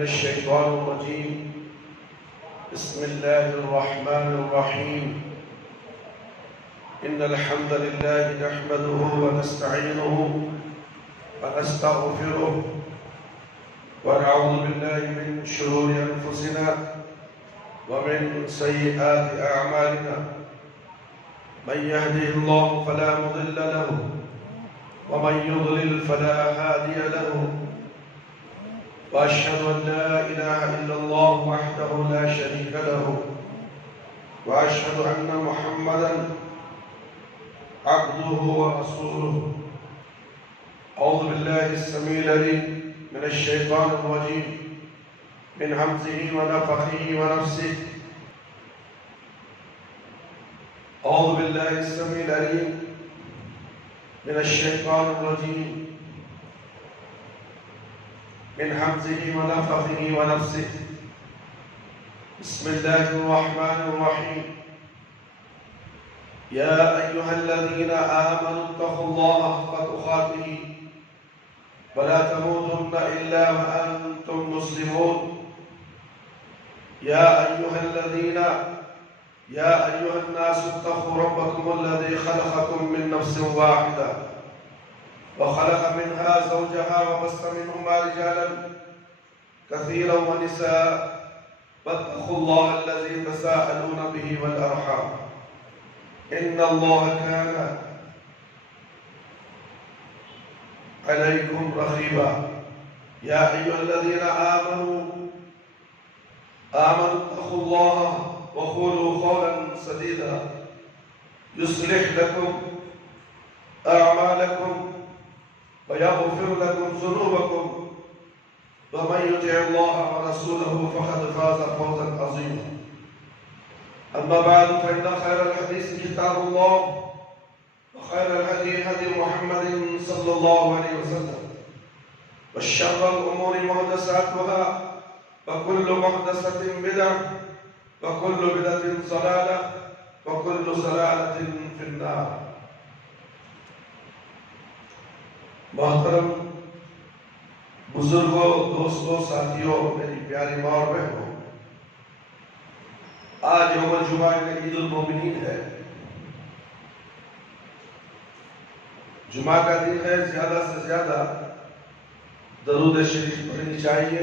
من الشيطان الرجيم بسم الله الرحمن الرحيم إن الحمد لله نحمده ونستعينه ونستغفره ونعوذ بالله من شرور أنفسنا ومن سيئات أعمالنا من يهده الله فلا مضل له ومن يضلل فلا هادي له وأشهد أن لا إله إلا الله وحده لا شريك له وأشهد أن محمدًا عبده ورسوله. أعوذ بالله السميع العليم من الشيطان الرجيم من همزه ونفخه ونفسه. أعوذ بالله السميع العليم من الشيطان الرجيم من همزه ونفخه ونفسه. بسم الله الرحمن الرحيم. يا أيها الذين آمنوا اتقوا الله حق تقاته ولا تموتن إلا وأنتم مسلمون. يا أيها الناس اتقوا ربكم الذي خلقكم من نفس واحدة وخلق منها زوجها وبث منهما رجالا كثيرا ونساء واتقوا الله الذي تساءلون به والأرحام إن الله كان عليكم رقيبا. يا أيها الذين آمنوا اتقوا الله وقولوا قولا سديدا يصلح لكم أعمالكم ويغفر لكم ذنوبكم ومن يطع الله ورسوله فقد فاز فوزا عظيما. أما بعد فإن خير الحديث كتاب الله وخير الهدي هدي محمد صلى الله عليه وسلم وشر الأمور محدثاتها وكل محدثة بدعة وكل بدعة ضلالة وكل ضلالة في النار. محترم بزرگوں، دوستوں، ساتھیوں، میری پیاری ماں اور بہنوں، آج یوم الجمعہ عید المومنین ہے. جمعہ کا دن ہے. زیادہ سے زیادہ درود شریف پڑھنی چاہیے.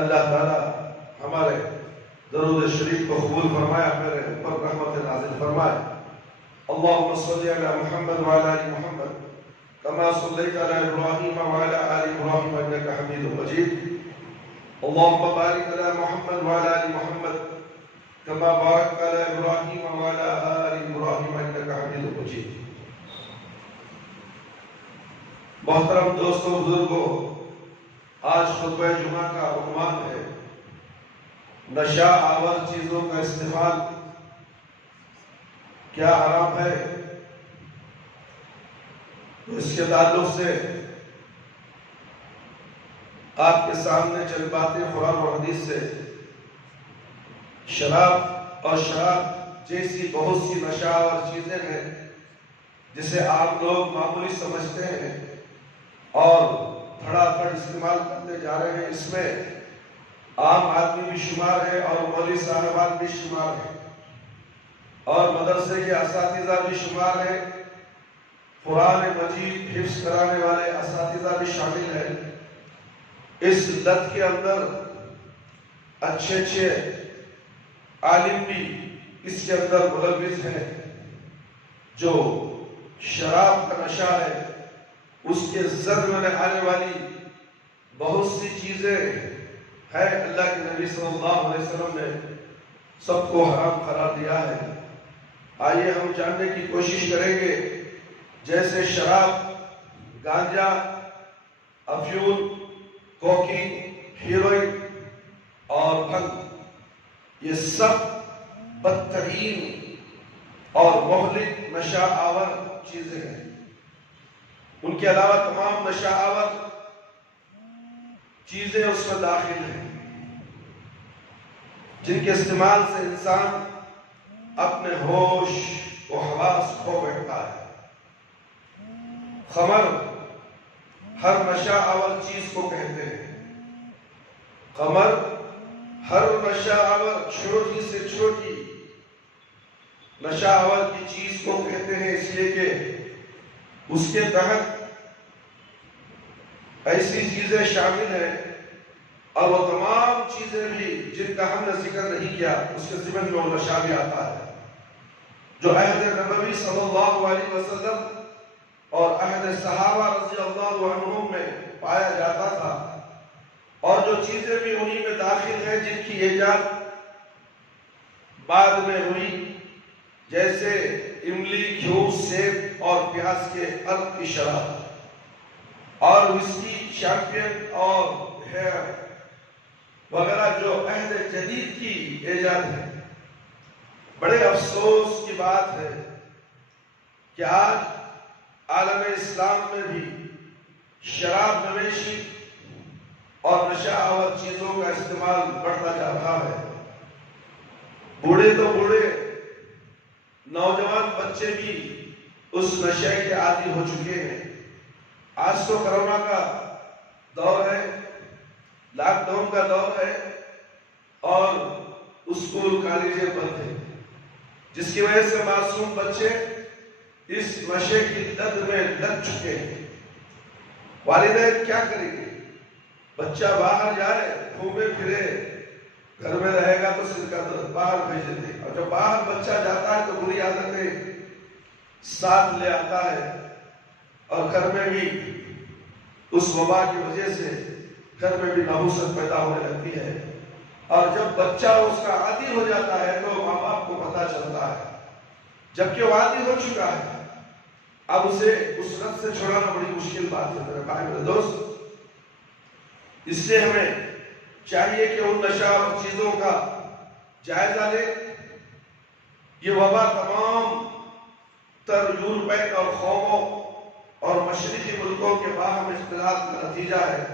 اللہ تعالی ہمارے درود شریف کو قبول فرمائے، میرے اوپر رحمت نازل فرمائے. اللهم صل على محمد وعلى آل محمد كما صليت على إبراهيم وعلى آل إبراهيم إنك حميد مجيد. اللهم بارك على محمد وعلى آل محمد كما باركت على إبراهيم وعلى آل إبراهيم إنك حميد مجيد. محترم دوستوں، بزرگوں، آج خطبہ جمعہ کا عنوان ہے نشہ آور چیزوں کا استعمال کیا حرام ہے. تو اس کے تعلق سے آپ کے سامنے چند باتیں قرآن اور حدیث سے. شراب اور شراب جیسی بہت سی نشہ آور چیزیں ہیں جسے آپ لوگ معمولی سمجھتے ہیں اور دھڑا دھڑ استعمال کرتے جا رہے ہیں. اس میں عام آدمی بھی شمار ہے اور مولوی صاحبان بھی شمار ہے اور مدرسے کے اساتذہ بھی شمار ہے. قرآن مجید حفظ کرانے والے اساتذہ بھی شامل ہیں. اس لت کے اندر اچھے اچھے عالم بھی اس کے اندر ملوث ہیں. جو شراب کا نشہ ہے اس کے زد میں آنے والی بہت سی چیزیں ہیں. اللہ کے نبی صلی اللہ علیہ وسلم نے سب کو حرام قرار دیا ہے. آئیے ہم جاننے کی کوشش کریں گے. جیسے شراب، گانجا، افیون، کوکین، ہیروئن اور بھنگ، یہ سب بدترین اور مہلک نشہ آور چیزیں ہیں. ان کے علاوہ تمام نشہ آور چیزیں اس میں داخل ہیں جن کے استعمال سے انسان اپنے ہوش و حواس کھو بیٹھتا ہے. خمر ہر نشہ آور چیز کو کہتے ہیں. قمر ہر نشہ آور چھوٹی سے چھوٹی نشہ آور کی چیز کو کہتے ہیں، اس لیے کہ اس کے تحت ایسی چیزیں شامل ہیں اور وہ تمام چیزیں بھی جن کا ہم نے ذکر نہیں کیا اس کے ضمن میں وہ نشہ بھی آتا ہے، جو عہد نبوی صلی اللہ علیہ وسلم اور عہد صحابہ رضی اللہ عنہم میں پایا جاتا تھا، اور جو چیزیں بھی انہی میں داخل ہیں جن کی ایجاد بعد میں ہوئی، جیسے املی، گھیو، سیب اور پیاز کے عرق کی شراب اور وسکی، شیمپین اور ہیئر وغیرہ جو عہد جدید کی ایجاد ہے۔ بڑے افسوس کی بات ہے کہ آج عالم اسلام میں بھی شراب نوشی اور نشہ آور چیزوں کا استعمال بڑھتا جا رہا ہے۔ بوڑھے تو بوڑھے، نوجوان بچے بھی اس نشے کے عادی ہو چکے ہیں۔ آج تو کرونا کا دور ہے، لاک ڈاؤن کا دور ہے اور اسکول کالجیں بند ہیں، جس کی وجہ سے معصوم بچے اس نشے کی لت میں لگ چکے ہیں۔ والدین کیا کریں گے؟ بچہ باہر جائے، گھومے پھرے، گھر میں رہے گا تو سر کا درد، باہر بھیج دیتے، اور جب باہر بچہ جاتا ہے تو بری عادتیں ساتھ لے آتا ہے، اور گھر میں بھی اس وبا کی وجہ سے گھر میں بھی نحوست پیدا ہونے لگتی ہے، اور جب بچہ اس کا عادی ہو جاتا ہے تو ماں باپ کو پتہ چلتا ہے، جبکہ وہ عادی ہو چکا ہے، اب اسے اس لت سے چھڑانا بڑی مشکل بات ہے میرے بھائی میرے دوست۔ اس لیے ہمیں چاہیے کہ ان نشہ اور چیزوں کا جائزہ لیں۔ یہ وبا تمام تر یورپین اور قوموں اور مشرقی ملکوں کے باہم اختلاط کا نتیجہ ہے۔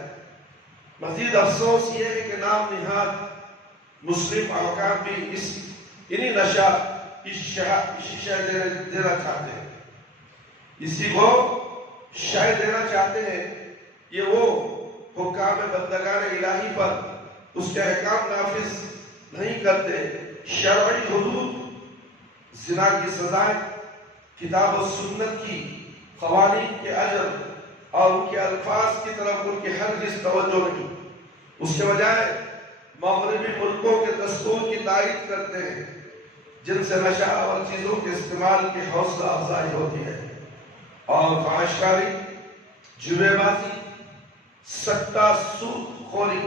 مزید افسوس یہ ہے کہ نام نہاد مسلم حکام بھی انہی نشہ کی شے دینا چاہتے ہیں، اسی کو شے دینا چاہتے ہیں۔ یہ وہ حکام بندگان الہی پر اس کے احکام نافذ نہیں کرتے، شرعی حدود، زنا کی سزائیں، کتاب و سنت کی قوانین کے اجر اور ان کے الفاظ کی طرف ان کی ہرگز توجہ نہیں، اس کے بجائے مغربی ملکوں کے دستور کی تائید کرتے ہیں جن سے نشہ اور چیزوں کے استعمال کی حوصلہ افزائی ہوتی ہے، اور فحش کاری، جوے بازی، سٹہ، سود خوری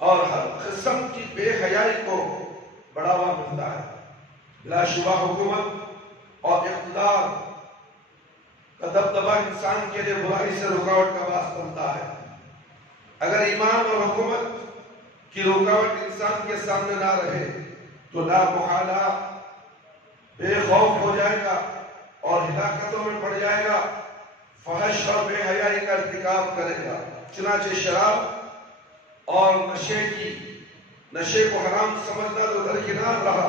اور ہر قسم کی بے حیائی کو بڑھاوا ملتا ہے۔ بلا شبہ حکومت اور اقتدار کا دبدبہ انسان کے لیے برائی سے رکاوٹ کا باعث بنتا ہے۔ اگر ایمان اور حکومت کی رکاوٹ انسان کے سامنے نہ رہے تو لا محالہ بے خوف ہو جائے گا اور ہلاکتوں میں پڑ جائے گا، فحش اور بے حیائی کا ارتکاب کرے گا۔ چنانچہ شراب اور نشے کو حرام سمجھنا تو درکنار رہا،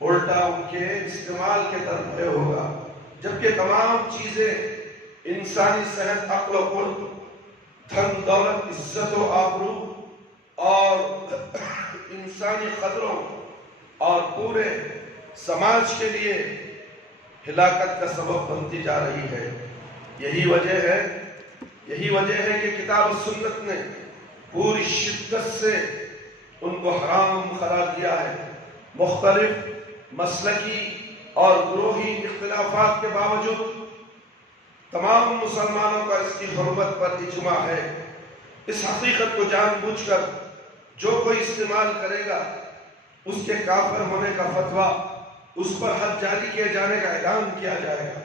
الٹا ان کے استعمال کے طرف ہوگا، جبکہ تمام چیزیں انسانی صحت، عقل و قوت، دھن دولت، عزت و آبرو اور انسانی قدروں اور پورے سماج کے لیے ہلاکت کا سبب بنتی جا رہی ہے۔ یہی وجہ ہے کہ کتاب و سنت نے پوری شدت سے ان کو حرام قرار دیا ہے۔ مختلف مسلکی اور گروہی اختلافات کے باوجود تمام مسلمانوں کا اس کی حرمت پر اجماع ہے۔ اس حقیقت کو جان بوجھ کر جو کوئی استعمال کرے گا اس کے کافر ہونے کا فتویٰ، اس پر حد جاری کیے جانے کا اعلان کیا جائے گا۔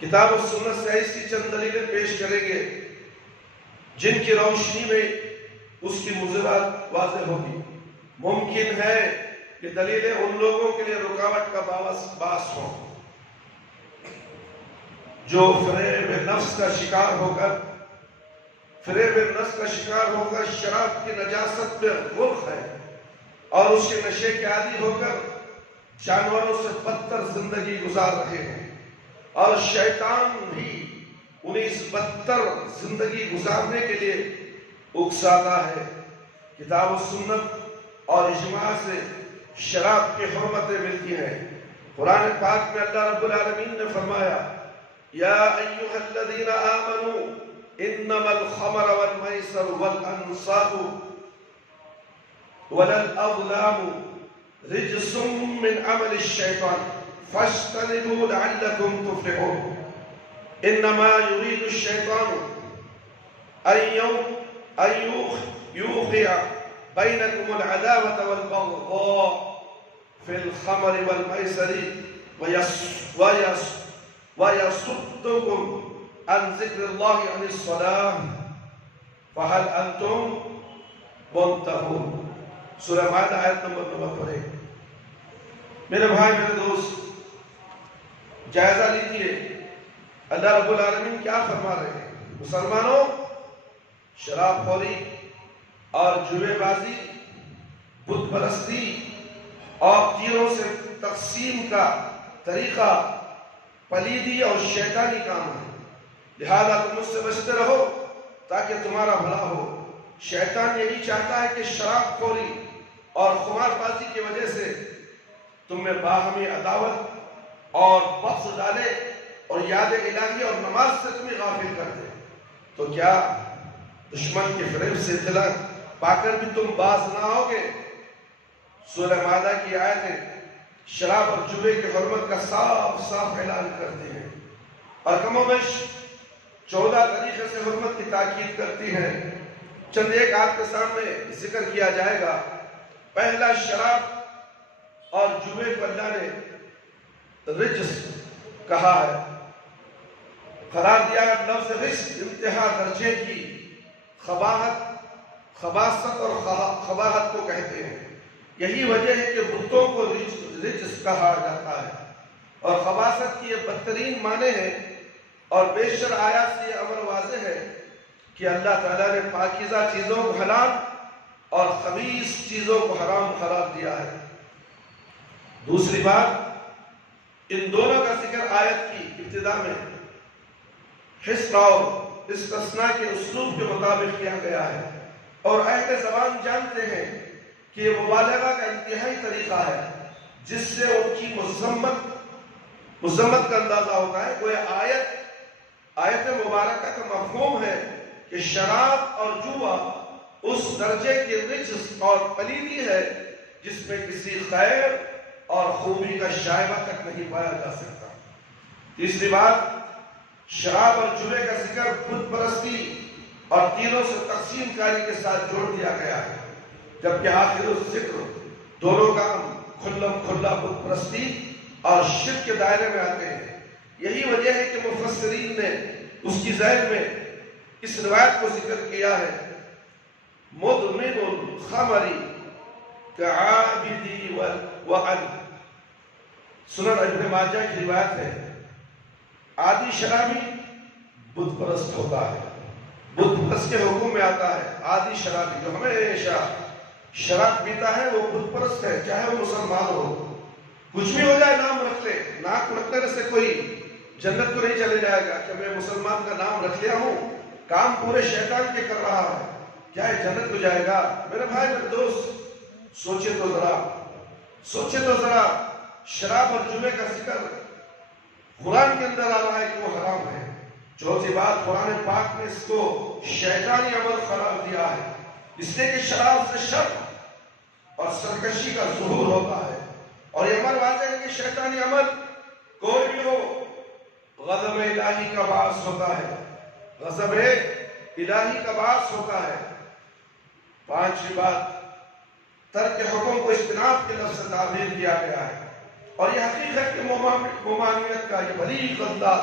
کتاب و سنت سے ایسی چند دلیلیں پیش کریں گے جن کی روشنی میں اس کی مضرات واضح ہوگی۔ ممکن ہے کہ دلیلیں ان لوگوں کے لیے رکاوٹ کا باعث ہوں جو فریب نفس کا شکار ہو کر شراب کی نجاست میں غرق ہے اور اس کے نشے کے عادی ہو کر جانوروں سے بدتر زندگی گزار رہے ہیں، اور شیطان بھی انہیں اس بدتر زندگی گزارنے کے لیے اکساتا ہے۔ کتاب و سنت اور اجماع سے شراب کی حرمتیں ملتی ہیں۔ قرآن پاک میں اللہ رب العالمین نے فرمایا یا ایھا الذین آمنوا انما الخمر والمیسر والانصاب والازلام رجس من عمل الشیطان فاجتنبوه لعلکم تفلحون۔ انما يريد الشیطان ان يوقع بينكم العداوة والبغضاء في الخمر والميسر ويصدكم عن ذكر الله عن الصلاة فهل أنتم منتهون۔ سورہ مائدہ آیت نمبر 1۔ میرے بھائی میرے دوست، جائزہ لیجئے اللہ رب العالمین کیا فرما رہے ہیں۔ مسلمانوں، شراب خوری اور جوے بازی، بت پرستی اور تیروں سے تقسیم کا طریقہ پلیدی اور شیطانی کام ہے، لہذا تم اس سے بچتے رہو تاکہ تمہارا بھلا ہو۔ شیطان یہی چاہتا ہے کہ شراب خوری اور خمار بازی کی وجہ سے تم میں باہمی عداوت اور بغض ڈالے اور یاد الہی اور نماز سے تمہیں غافل کر دے۔ تو کیا دشمن کے فریب سے اطلاع پا کر بھی تم باز نہ ہوگے؟ سورہ مائدہ کی آیتیں شراب اور جوے کی حرمت کا صاف صاف اعلان کرتی ہیں اور کم و بیش 14 طریقے سے حرمت کی تاکید کرتی ہیں۔ چند ایک آپ کے سامنے ذکر کیا جائے گا۔ پہلا، شراب اور جوے کو اللہ نے رجس کہا ہے، قرار دیا ہے۔ لفظ رجس انتہا درجے کی خباثت اور خباثت کو کہتے ہیں۔ یہی وجہ ہے کہ بتوں کو رجس کہا جاتا ہے اور خباثت کی یہ بدترین معنی ہے، اور بیشتر آیات سے یہ امر واضح ہے کہ اللہ تعالیٰ نے پاکیزہ چیزوں کو حلال اور خبیث چیزوں کو حرام قرار دیا ہے۔ دوسری بات، ان دونوں کا ذکر آیت کی ابتدا میں حصر اور استثناء کے اسلوب کے مطابق کیا گیا ہے، اور اہل زبان جانتے ہیں کہ یہ مبالغہ کا انتہائی طریقہ ہے جس سے ان کی مذمت کا اندازہ ہوتا ہے۔ وہ آیت مبارکہ کا مفہوم ہے کہ شراب اور جوا اس درجے کی رجس اور پلیدی ہے جس میں کسی خیر اور خوبی کا شائبہ تک نہیں پایا جا سکتا۔ تیسری بات، شراب اور جوے کا ذکر بت پرستی اور تینوں سے تقسیم کاری کے ساتھ جوڑ دیا گیا ہے، جبکہ آخر ذکر دونوں کام کھلم کھلا بت پرستی اور شرک کے دائرے میں آتے ہیں۔ یہی وجہ ہے کہ مفسرین نے اس کی ذیل میں اس روایت کو ذکر کیا ہے، مدمن الخمر کعابدی وعن۔ سنن ابن ماجہ کی روایت ہے، عادی شرابی بت پرست ہوتا ہے، بت پرست کے حکم میں آتا ہے۔ عادی شرابی جو ہمیشہ شراب پیتا ہے وہ بت پرست ہے، چاہے وہ مسلمان ہو، کچھ بھی ہو جائے نام رکھ لے۔ نام رکھنے سے کوئی جنت کو نہیں چلے جائے گا کہ میں مسلمان کا نام رکھ لیا ہوں، کام پورے شیطان کے کر رہا ہے، کیا ہے جنت کو جائے گا؟ میرے بھائی میرے دوست، سوچے تو ذرا شراب اور جوے کا ذکر قرآن کے اندر آ رہا ہے کہ وہ حرام ہے۔ چوتھی بات، قرآن پاک نے اس کو شیطانی عمل قرار دیا ہے، اس لیے کہ شراب سے شر اور سرکشی کا ظہور ہوتا ہے، اور یہ عمل واضح ہے کہ شیطانی عمل کوئی بھی ہو غضب الہی کا باعث ہوتا ہے، غضب الہی کا باعث ہوتا ہے۔ پانچویں بات، ترک حکم کو اجتناب کے لفظ سے تعبیر کیا گیا ہے، اور یہ حقیقت کہ ممانعت کا یہ بلیغ انداز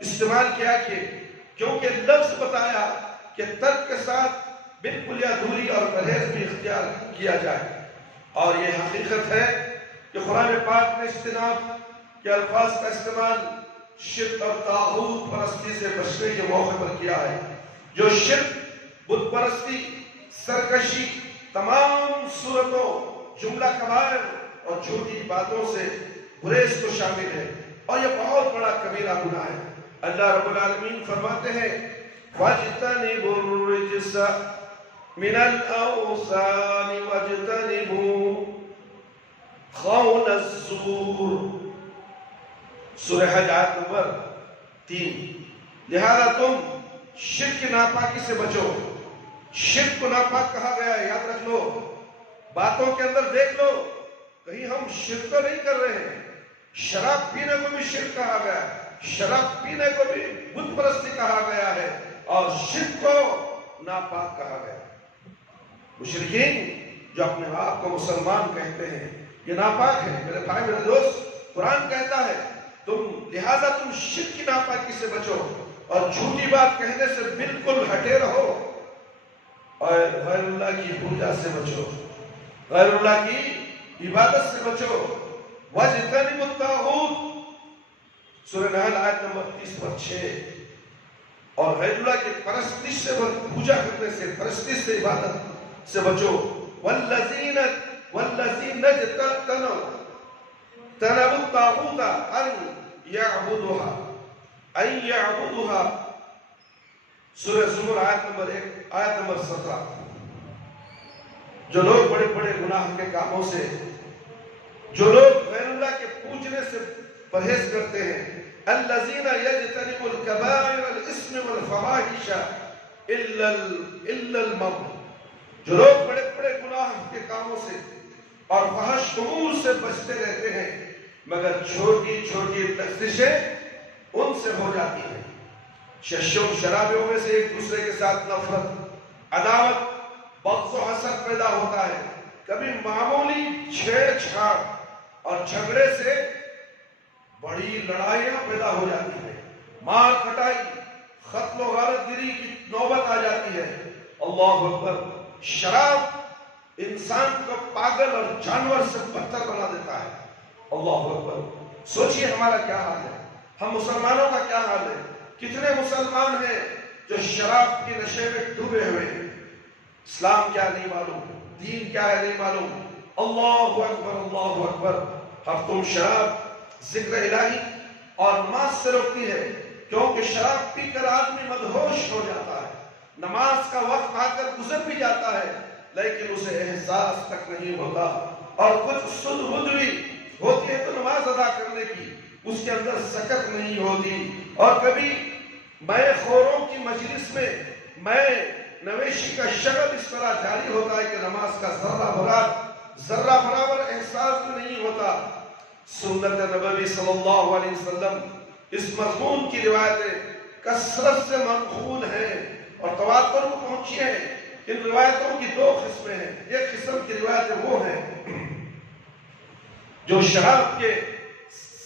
استعمال کیا کیونکہ لفظ بتایا کہ ترک کے ساتھ بالکل یا دوری اور پرہیز بھی اختیار کیا جائے، اور یہ حقیقت ہے کہ قرآن پاک نے اجتناب کے الفاظ کا استعمال شرک اور طاغوت پرستی سے بچنے کے موقع پر کیا ہے۔ جو شرک، بت پرستی، سرکشی، تمام صورتوں، جملہ کبائر اور چھوٹی باتوں سے گریز کو شامل ہے، اور یہ بہت بڑا کبیرہ گناہ ہے۔ اللہ رب العالمین فرماتے ہیں فاجتنبوا الرجس من الأوثان واجتنبوا قول الزور. سورہ حج آیت نمبر 3. لہذا تم شرک ناپاکی سے بچو. شرک کو ناپاک کہا گیا ہے، یاد رکھ لو. باتوں کے اندر دیکھ لو کہیں ہم شرک تو نہیں کر رہے ہیں. شراب پینے کو بھی شرک کہا گیا ہے، شراب پینے کو بھی بت پرستی کہا گیا ہے، اور شرک کو ناپاک کہا گیا ہے. مشرکین جو اپنے آپ کو مسلمان کہتے ہیں یہ ناپاک ہے. میرے بھائی میرے دوست، قرآن کہتا ہے لہذا تم شرک کی ناپاکی سے بچو اور جھوٹی بات کہنے سے بالکل ہٹے رہو، اور غیر اللہ کی پوجا سے بچو، غیر اللہ کی عبادت سے بچو. وَاجْتَنِبُوا الطَّاغُوتَ سورہ نحل آیت نمبر 30/6. اور غیر اللہ کی پرستش سے پوجا کرنے سے، پرستش سے، عبادت سے بچو. وَالَّذِينَ اجْتَنَبُوا الطَّاغُوتَ أَن يَعْبُدُوهَا سورہ زمر آیت نمبر 1 آیت نمبر 17. جو لوگ بڑے بڑے گناہ کے کاموں سے، جو لوگ غیر اللہ کے پوجنے سے پرہیز کرتے ہیں، الذین یجتنبوا الکبائر الاسم والفواحش الا الموت، جو لوگ بڑے بڑے گناہ کے کاموں سے اور فحش امور سے بچتے رہتے ہیں مگر چھوٹی چھوٹی لغزشیں ان سے ہو جاتی ہیں. ششوں شرابیوں میں سے ایک دوسرے کے ساتھ نفرت، عداوت، بغض و حسد پیدا ہوتا ہے. کبھی معمولی چھیڑ چھاڑ اور جھگڑے سے بڑی لڑائیاں پیدا ہو جاتی ہیں. مار کٹائی، قتل و غارت گری کی نوبت آ جاتی ہے. اللہ اکبر. شراب انسان کو پاگل اور جانور سے بدتر بنا دیتا ہے. اللہ اکبر. سوچئے ہمارا کیا حال ہے، ہم مسلمانوں کا کیا حال ہے. کتنے مسلمان ہیں جو شراب کی نشے میں ڈوبے ہوئے ہیں، اسلام کیا نہیں معلوم، دین کیا ہے نہیں معلوم. اللہ اکبر اللہ اکبر. ہفتوں شراب ذکر الہی اور نماز سے روکتی ہے، کیونکہ شراب پی کر آدمی مدہوش ہو جاتا ہے. نماز کا وقت آ کر گزر بھی جاتا ہے لیکن اسے احساس تک نہیں ہوتا، اور کچھ سدھ بدھ بھی ہوتی ہے تو نماز ادا کرنے کی اس کے اندر سکت نہیں ہوتی. اور کبھی میں خوروں کی مجلس میں میں نویشی کا شغل اس طرح جاری ہوتا ہے کہ نماز کا ذرہ برابر احساس بھی نہیں ہوتا. سنت نبوی صلی اللہ علیہ وسلم اس مضمون کی روایتیں کثرت سے منقول ہیں اور تواتر کو پہنچی ہیں. ان روایتوں کی 2 قسمیں ہیں. ایک قسم کی روایتیں وہ ہیں جو شراب کے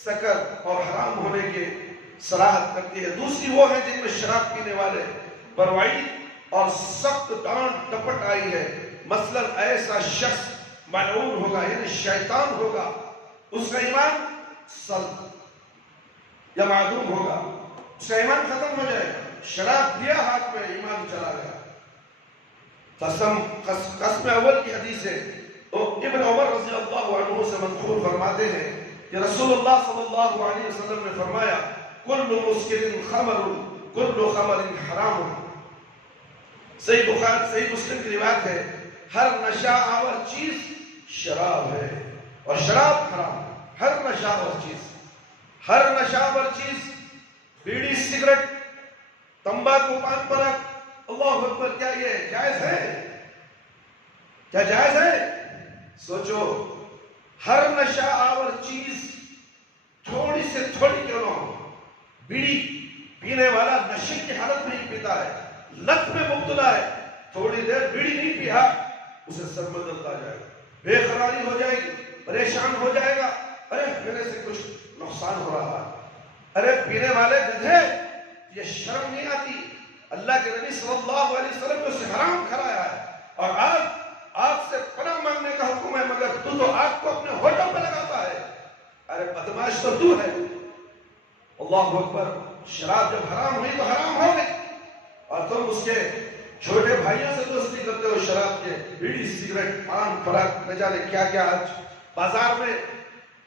سکر اور حرام ہونے کے صراحت کرتی ہے. دوسری وہ ہے جن میں شراب پینے والے پر وعید اور سخت ڈانٹ ڈپٹ آئی ہے. مثلا ایسا شخص ملعون ہوگا، یعنی شیطان ہوگا، اس کا ایمان سلب یا معدوم ہوگا، اس کا ایمان ختم ہو جائے گا. شراب دیا ہاتھ میں، ایمان چلا گیا. قسم اول کی حدیث ہے تو ابن عمر رضی اللہ عنہ سے منقول فرماتے ہیں کہ رسول اللہ صلی اللہ علیہ وسلم نے فرمایا کل مسکر خمر کل خمر حرام. صحیح بخاری صحیح مسلم کی روایت ہے ہر نشہ آور چیز شراب ہے اور شراب حرام. ہر نشہ آور چیز بیڑی، سگریٹ، تمباکو، پان پرک. اللہ اکبر. کیا یہ جائز ہے؟ کیا جائز ہے؟ سوچو. ہر نشہ آور چیز تھوڑی سے تھوڑی کیوں نہ ہو. بیڑی پینے والا نشے کی حالت میں ہی پیتا ہے، لت میں مبتلا ہے، تھوڑی دیر بیڑی نہیں پیا اسے سر میں درد آ جائے گا، بے قراری ہو جائے گی، پریشان ہو جائے گا. ارے میرے سے کچھ نقصان ہو رہا ہے. ارے پینے والے گدھے، یہ شرم نہیں آتی؟ اللہ کے نبی صلی اللہ علیہ وسلم نے اسے حرام کھلایا ہے اور آگ سے پناہ مانگنے کا حکم ہے، مگر تو آگ کو اپنے ہونٹوں پہ لگاتا ہے. ارے بدماش تو تو ہے. اللہ اکبر. شراب جب حرام ہوئی تو حرام ہو گئی اور تم اس کے چھوٹے بھائیوں سے دوستی کرتے ہو. شراب کے بیڑی، سگریٹ، پان پراگ، نہ جانے کیا کیا آج بازار میں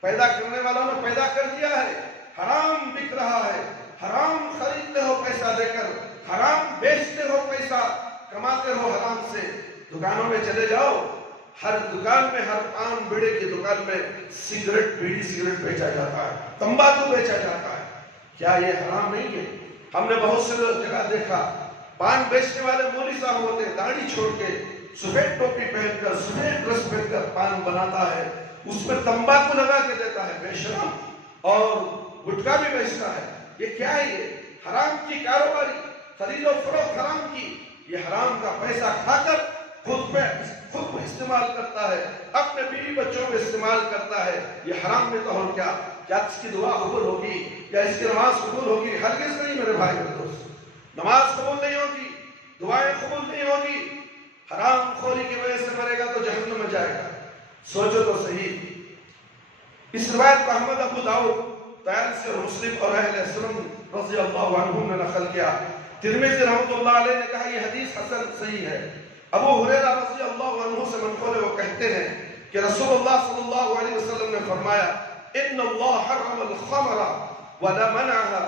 پیدا کرنے والوں نے پیدا کر دیا ہے. حرام بک رہا ہے، حرام خریدتے ہو پیسہ دے کر، حرام بیچتے ہو، پیسہ کماتے ہو حرام سے، دکانوں میں چلے جاؤ، ہر دکان میں، ہر پان بیڑے کی دکان میں سگریٹ، بیڑی سگریٹ بیچا جاتا ہے، تمباکو بیچا جاتا ہے۔ کیا یہ حرام نہیں ہے؟ ہم نے بہت سے جگہ دیکھا، پان بیچنے والے مولوی صاحب ہوتے ہیں، داڑھی چھوڑ کے سفید ٹوپی پہن کر، سفید ڈریس پہن کر پان بناتا ہے، اس میں تمباکو لگا کے دیتا ہے، بے شرم، اور گٹکا بھی بیچتا ہے۔ یہ کیا ہے؟ یہ حرام کی کاروباری، خرید و فروخت حرام کی، یہ حرام کا پیسہ کھا کر خود استعمال کرتا ہے، اپنے بیوی بچوں میں استعمال کرتا ہے۔ یہ حرام میں تو اور کیا اس کی دعا قبول ہوگی یا اس کی نماز قبول ہوگی؟ ہرگز نہیں میرے بھائی میرے دوست، نماز قبول نہیں ہوگی، دعائیں قبول نہیں ہوگی۔ حرام خوری کی وجہ سے مرے گا تو جہنم میں جائے گا۔ سوچو تو صحیح۔ اس روایت کو احمد ابو داؤد طیالسی اور مسلم اور اہل سنن رضی اللہ عنہم نے نقل کیا۔ ترمذی رحمۃ اللہ علیہ نے کہا یہ حدیث حسن صحیح ہے۔ ابو ہریرہ رضی اللہ عنہ سے منقول ہے، وہ کہتے ہیں کہ رسول اللہ صلی اللہ علیہ وسلم نے فرمایا ان اللہ حرم الخمر ولمنعها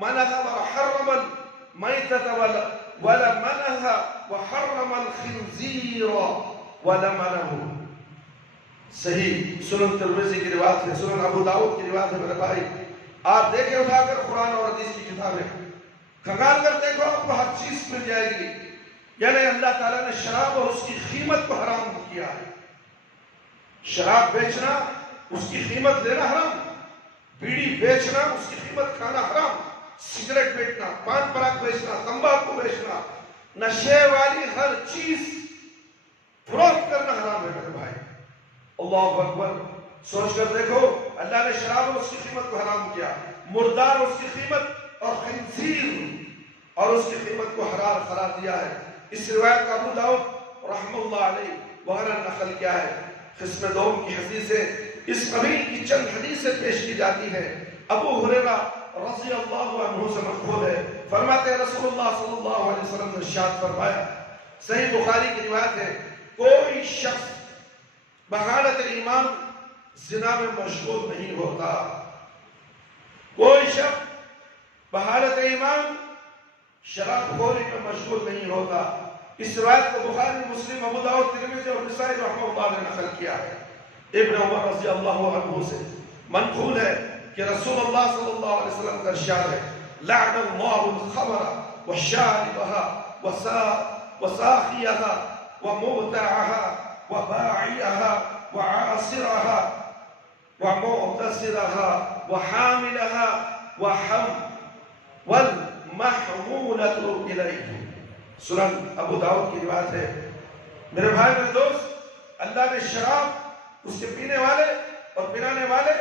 وحرم المیتة ولمنعها وحرم الخنزیر ولمنعه۔ صحیح سنن ترمذی کی روایت ہے، سنن ابو داؤد کی روایت ہے۔ میرے بھائی آپ دیکھیں اٹھا کر قرآن اور حدیث کی کتابیں کھنگال کر دیکھو، آپ کو ہر چیز مل جائے گی۔ یعنی اللہ تعالیٰ نے شراب اور اس کی قیمت کو حرام کیا ہے۔ شراب بیچنا، اس کی قیمت لینا حرام، بیڑی بیچنا، اس کی قیمت کھانا حرام، سگریٹ بیچنا، پان پراگ بیچنا، تمباکو بیچنا، نشے والی ہر چیز فروخت کرنا حرام ہے میرے بھائی۔ اللہ اکبر۔ سوچ کر دیکھو، اللہ نے شراب اور اس کی قیمت کو حرام کیا، مردار اور اس کی قیمت، اور خنزیر اور اس کی قیمت کو حرام قرار دیا ہے۔ اس روایت کا ابو داؤد رحمہ اللہ علیہ وغیرہ نقل کیا ہے۔ قسم دوم کی حدیثیں، اس قبیل کی چند حدیثیں پیش کی جاتی ہیں۔ ابو ہریرہ رضی اللہ عنہ سے منقول ہے، فرماتے ہیں رسول اللہ صلی اللہ علیہ وسلم نے ارشاد فرمایا، صحیح بخاری کی روایت ہے، کوئی شخص بحالت ایمان زنا میں مشغول نہیں ہوتا، کوئی شخص بحالت ایمان شراب خوری میں مشغول نہیں ہوتا۔ اس روایت کو بخاری، مسلم، ابو داؤد، ترمذی اور نسائی رحمہ اللہ نے نقل کیا ہے۔ ابن عمر رضی اللہ عنہ سے منقول ہے کہ رسول اللہ صلی اللہ علیہ وسلم کا ارشاد ہے، لعن اللہ الخمر وشاربها وساقيها ومبتعها وباعها وعاصرها ومعتصرها وحاملها والمحمولة إليه۔ سنن ابو داؤد کی روایت ہے۔ میرے بھائی میرے دوست، اللہ نے شراب، اس کے پینے والے اور پلانے والے،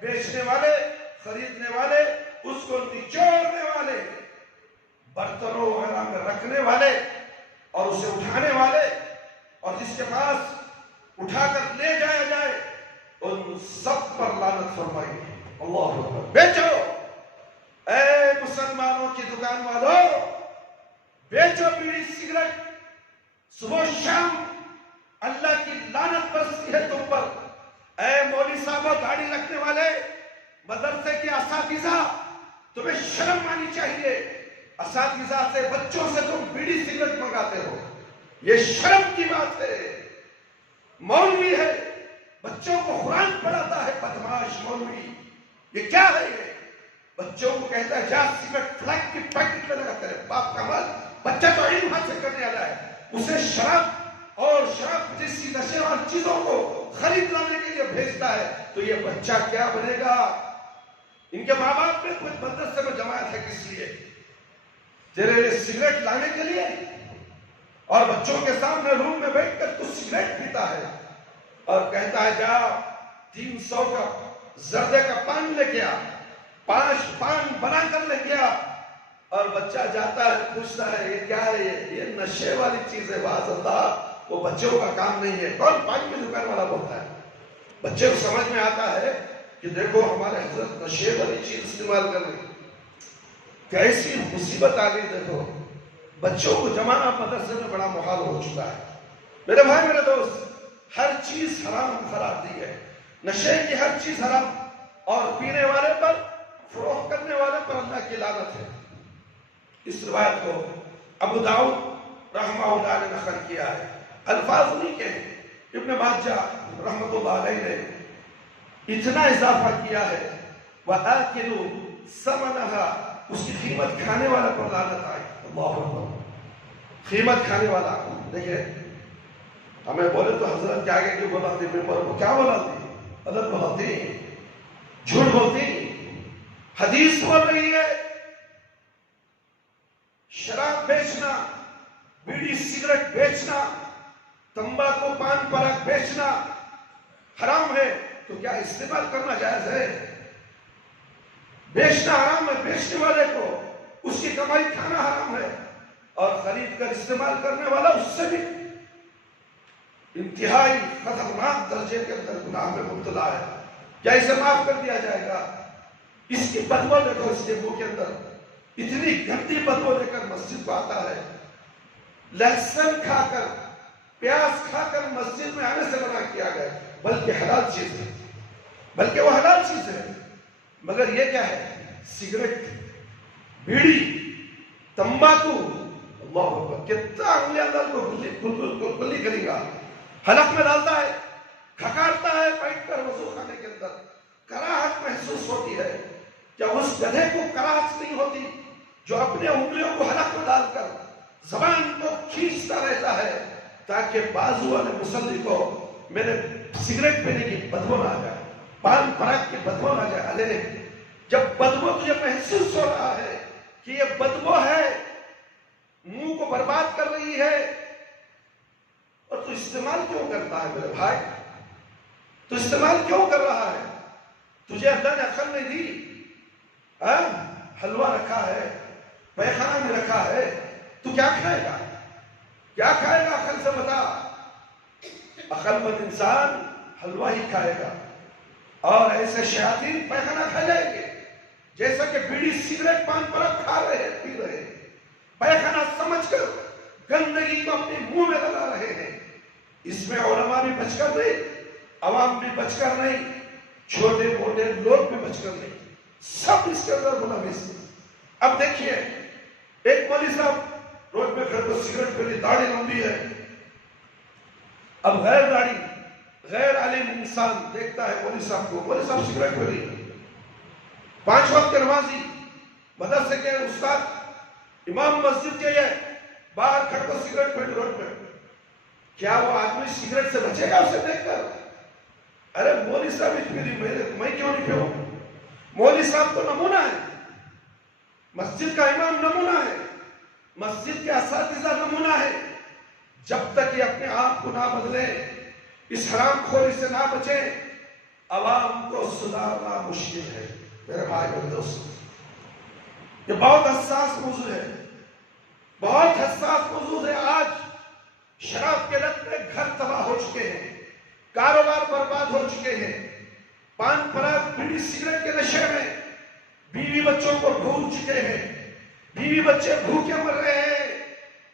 بیچنے والے، خریدنے والے، اس کو نچوڑنے والے، برتنوں وغیرہ میں رکھنے والے اور اسے اٹھانے والے، اور جس کے پاس اٹھا کر لے جایا جائے، ان سب پر لعنت فرمائی۔ اللہ اکبر۔ بیچو، اے مسلمانوں کی دکان والوں، بیچو بیڑی سگریٹ، صبح شام اللہ کی لعنت برستی ہے تم پر۔ اے مولوی صاحب، داڑھی رکھنے والے، مدرسے کے اساتذہ، تمہیں شرم آنی چاہیے۔ اساتذہ سے، بچوں سے تم بیڑی سگریٹ منگاتے ہو، یہ شرم کی بات ہے۔ مولوی ہے، بچوں کو قرآن پڑھاتا ہے، بدمعاش مولوی، یہ کیا ہے؟ یہ بچوں کو کہتا ہے جا سگریٹ فلیک کی پیکٹ میں لگا، تیرے باپ کا مال۔ بچہ تو علم حاصل کرنے والا ہے، اسے شراب اور شراب جیسی نشے والی چیزوں کو خرید لانے کے لیے بھیجتا ہے، تو یہ بچہ کیا بنے گا؟ ان کے ماں باپ میں کچھ مدرسے میں جماعت ہے کس لیے؟ تیرے لیے سگریٹ لانے کے لیے، اور بچوں کے سامنے روم میں بیٹھ کر تو سگریٹ پیتا ہے اور کہتا ہے جا 300 کا زردے کا پان لے کے آ، 5 پان بنا کر لے کے آ۔ اور بچہ جاتا ہے، پوچھتا ہے یہ کیا ہے؟ یہ نشے والی چیز ہے۔ باز اللہ، وہ بچوں کا کام نہیں ہے۔ کون پان کی دکان والا بولتا ہے؟ بچے کو سمجھ میں آتا ہے کہ دیکھو ہمارے حضرت نشے والی چیز استعمال کر رہے، کیسی مصیبت آ گئی۔ دیکھو بچوں کو جمانا مدرسے میں بڑا محال ہو چکا ہے۔ میرے بھائی میرے دوست، ہر چیز حرام قرار دی ہے، نشے کی ہر چیز حرام، اور پینے والے پر، فروخت کرنے والے پر اللہ کی لعنت ہے۔ اس روایت کو ابو داؤد رحمہ اللہ نے نقل کیا ہے، الفاظ انہی کے ہیں۔ ابن ماجہ رحمۃ اللہ علیہ نے اتنا اضافہ کیا ہے، وَآكِلُ ثَمَنَهَا، اس کی قیمت کھانے والا پر لعنت آئی۔ اللہ اکبر، قیمت کھانے والا۔ دیکھیں ہمیں بولے تو حضرت کیا کہ بولاتی کیا بولاتی، غلط بولاتی، جھوٹ بولتی۔ حدیث بول رہی ہے شراب بیچنا، بیڑی سگریٹ بیچنا، تمباکو پان پراگ بیچنا حرام ہے، تو کیا استعمال کرنا جائز ہے؟ بیچنا حرام ہے، بیچنے والے کو اس کی کمائی کھانا حرام ہے، اور خرید کر استعمال کرنے والا اس سے بھی انتہائی خطرناک درجے کے اندر گناہ میں مبتلا ہے۔ کیا اسے معاف کر دیا جائے گا؟ اس کی بدبو دیکھو، اس کے منہ کے اندر اتنی گندی بدبو لے کر مسجد کو آتا ہے۔ لہسن کھا کر، پیاز کھا کر مسجد میں آنے سے منع کیا گیا، بلکہ حلال چیز ہے، بلکہ وہ حلال چیز ہے، مگر یہ کیا ہے؟ سگریٹ، بیڑی، تمباکو۔ اللہ اکبر، کتنا انگلیاں ڈال کو کلی کرے گا، حلق میں ڈالتا ہے، کھکارتا ہے بیٹھ کر وضو خانے کے اندر۔ کراہت محسوس ہوتی ہے، کیا اس گدھے کو کراہت نہیں ہوتی جو اپنے انگلیوں کو حلق میں ڈال کر زبان کو کھینچتا رہتا ہے تاکہ بازو والے مصلی کو میرے سگریٹ پینے کی بدبو نہ آ جائے، پان پراگ کی بدبو نہ آ جائے؟ ارے جب بدبو تجھے محسوس ہو رہا ہے کہ یہ بدبو ہے، منہ کو برباد کر رہی ہے، اور تو استعمال کیوں کرتا ہے میرے بھائی؟ تو استعمال کیوں کر رہا ہے؟ تجھے اللہ نے عقل نہیں دی، حلوہ رکھا ہے، پیخانہ میں رکھا ہے، تو کیا کھائے گا؟ کیا کھائے گا؟ عقل سے بتا۔ عقل مند انسان حلوہ ہی کھائے گا، اور ایسے شیاطین پیخانہ کھا جائیں گے جیسا کہ بیڑی سگریٹ پان پراگ کھا رہے ہیں، پی رہے ہیں، پیخانہ سمجھ کر گندگی کو اپنے منہ میں لگا رہے ہیں۔ اس میں علماء بھی بچ کر نہیں، عوام بھی بچ کر نہیں، چھوٹے موٹے لوگ بھی بچ کر نہیں، سب اس کے اندر ملوث ہیں۔ اب دیکھیے ایک مولوی صاحب روڈ پہ کھڑے تو سگریٹ پہ لی، داڑھی لمبی ہے۔ اب غیر داڑھی، غیر عالم انسان دیکھتا ہے مولوی صاحب کو، مولوی صاحب سگریٹ پہ لی، 5 وقت کے نمازی، مدرسے کے استاد، امام مسجد کے، یہ باہر کھڑ کر سگریٹ پہ روڈ پہ، کیا وہ آدمی سگریٹ سے بچے گا اسے دیکھ کر؟ ارے مولوی صاحب میں کیوں نہیں پیوں؟ مولوی صاحب تو نمونہ ہے، مسجد کا امام نمونہ ہے، مسجد کے اساتذہ نمونہ ہے۔ جب تک یہ اپنے آپ کو نہ بدلے، اس حرام خوری سے نہ بچے، عوام کو سدھارنا مشکل ہے۔ میرے بھائی میرے دوست، یہ بہت حساس موضوع ہے، بہت حساس موضوع ہے۔ آج شراب کے لت میں گھر تباہ ہو چکے ہیں، کاروبار برباد ہو چکے ہیں، پان پراگ بیڑی سگریٹ کے نشے میں بیوی بچوں کو بھول چکے ہیں، بیوی بچے بھوکے مر رہے ہیں،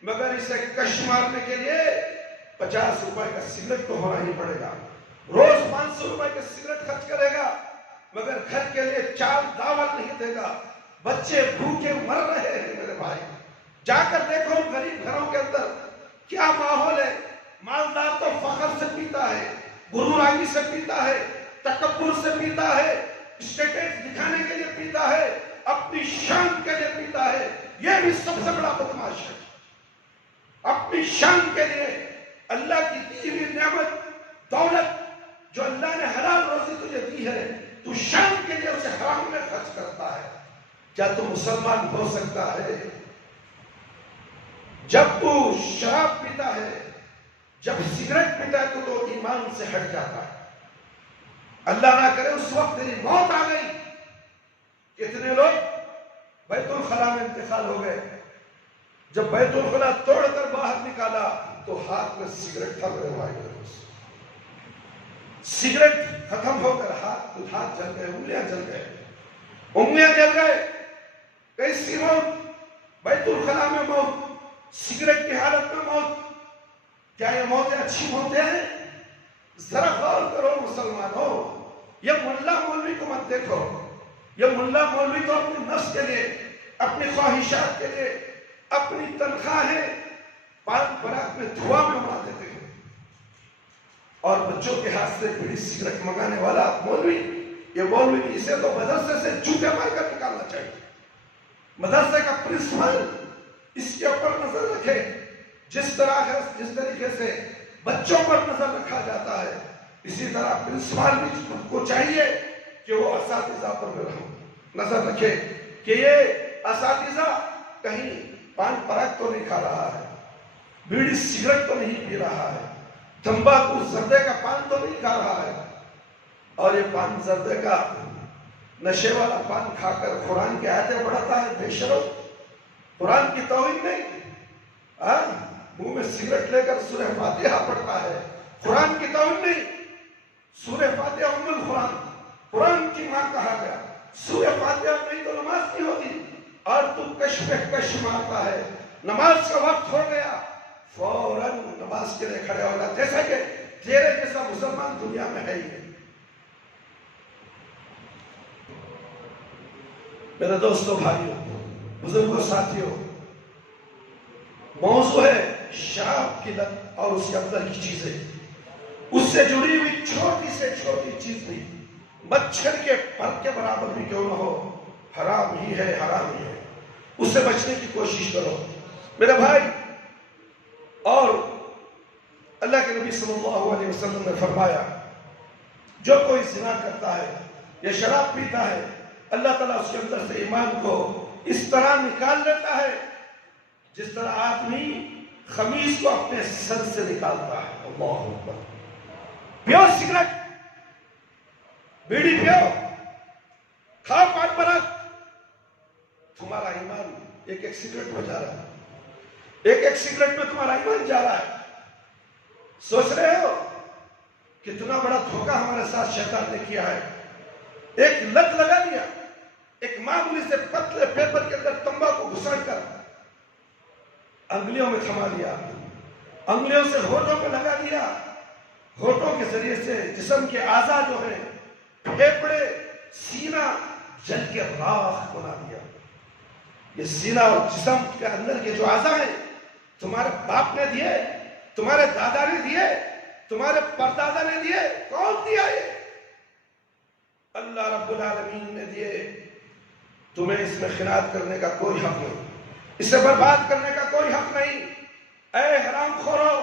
مگر اسے کش مارنے کے لیے 50 روپے کا سگریٹ تو ہونا ہی پڑے گا، روز 500 روپے کا سگریٹ خرچ کرے گا، مگر گھر کے لیے 4 دعوت نہیں دے گا۔ بچے بھوکے مر رہے ہیں میرے بھائی، جا کر دیکھو غریب گھروں کے اندر کیا ماحول ہے۔ مالدار تو فخر سے پیتا ہے، غرورانگی سے پیتا ہے، تکبر سے پیتا ہے، اسٹیٹس دکھانے کے لیے پیتا ہے، اپنی شان کے لیے پیتا ہے۔ یہ بھی سب سے بڑا بدماش ہے، اپنی شان کے لیے اللہ کی دی ہوئی نعمت دولت جو اللہ نے حلال روزی تجھے دی ہے، تو شان کے لیے اسے حرام میں خرچ کرتا ہے۔ کیا تو مسلمان ہو سکتا ہے؟ جب تو شراب پیتا ہے، جب سگریٹ پیتا ہے، تو ایمان سے ہٹ جاتا ہے۔ اللہ نہ کرے اس وقت تیری موت آ گئی۔ کتنے لوگ بیت الخلا میں انتقال ہو گئے، جب بیت الخلا توڑ کر باہر نکالا تو ہاتھ میں سگریٹ تھا میرے بھائی، سگریٹ ختم ہو کر ہاتھ جل گئے، انگلیاں جل گئے۔ کیسی موت؟ بیت الخلا میں موت، سگریٹ کی حالت میں موت۔ کیا یہ موتیں اچھی موتیں ہیں؟ ذرا غور کرو مسلمانوں، یہ ملا مولوی کو مت دیکھو، یہ ملا مولوی تو اپنے نفس کے لیے، اپنی خواہشات کے لیے، اپنی تنخواہیں پان پراگ میں دھواں میں اڑا دیتے ہیں، اور بچوں کے ہاتھ سے بیڑی سگریٹ منگانے والا مولوی، یہ مولوی اسے تو مدرسے سے جوتے مار کر نکالنا چاہیے۔ مدرسے کا پرنسپل اس کے اوپر نظر رکھے، جس طریقے سے بچوں پر نظر رکھا جاتا ہے، اسی طرح پرنسپل بھی کو چاہیے کہ وہ اساتذہ پر نظر رکھے کہ یہ اساتذہ کہیں پان پراگ تو نہیں کھا رہا ہے، بیڑی سگریٹ تو نہیں پی رہا ہے، تمباکو زردے کا پان تو نہیں کھا رہا ہے، اور یہ پان زردے کا نشے والا پان کھا کر قرآن کی آیتیں پڑھتا ہے بے شرم، قرآن کی توہین نہیں، منہ میں سگریٹ لے کر سورہ فاتحہ پڑھتا ہے، قرآن کی توہین نہیں۔ سورہ فاتحہ ام القرآن، قرآن کی ماں کہا گیا، سورہ فاتحہ نہیں تو نماز نہیں ہوتی، اور تو کش پہ کش مارتا ہے، نماز کا وقت ہو گیا فوراً نماز کے لیے کھڑے ہوگا، جیسا کہ تیرے جیسا مسلمان دنیا میں ہے ہی نہیں۔ میرے دوستوں، بھائیوں، بزرگوں، ساتھیوں، موضوع ہے شراب کی لت اور اس کے اندر کی چیزیں، اس سے جڑی ہوئی چھوٹی سے چھوٹی چیز بھی مچھر کے پر کے برابر بھی کیوں نہ ہو، حرام ہی ہے، حرام ہی ہے، اس سے بچنے کی کوشش کرو میرے بھائی۔ اور اللہ کے نبی صلی اللہ علیہ وسلم نے فرمایا، جو کوئی زنا کرتا ہے یا شراب پیتا ہے، اللہ تعالیٰ اس کے اندر سے ایمان کو اس طرح نکال لیتا ہے جس طرح آدمی خمیز کو اپنے سر سے نکالتا ہے۔ اللہ اکبر۔ پیو سگریٹ، بیڑی پیو، کھاؤ پان پراگ، تمہارا ایمان ایک ایک سگریٹ میں جا رہا ہے، ایک ایک سگریٹ میں تمہارا ایمان جا رہا ہے۔ سوچ رہے ہو کتنا بڑا دھوکہ ہمارے ساتھ شیطان نے کیا ہے۔ ایک لت لگا دیا، ایک معمولی سے پتلے پیپر کے اندر تمباکو گھسڑ کر انگلیوں میں تھما دیا، انگلیوں سے ہونٹوں پہ لگا دیا، ہونٹوں کے ذریعے سے جسم کے اعضاء جو ہیں، پھیپڑے، سینہ جل کے راکھ بنا دیا۔ یہ سینہ اور جسم کے اندر کے جو اعضاء ہیں تمہارے باپ نے دیے، تمہارے دادا نے دیے، تمہارے پردادا نے دیے، کون دیا یہ؟ اللہ رب العالمین نے دیے۔ تمہیں اس میں خیانت کرنے کا کوئی حق نہیں، اسے برباد کرنے کا کوئی حق نہیں۔ اے حرام خورو،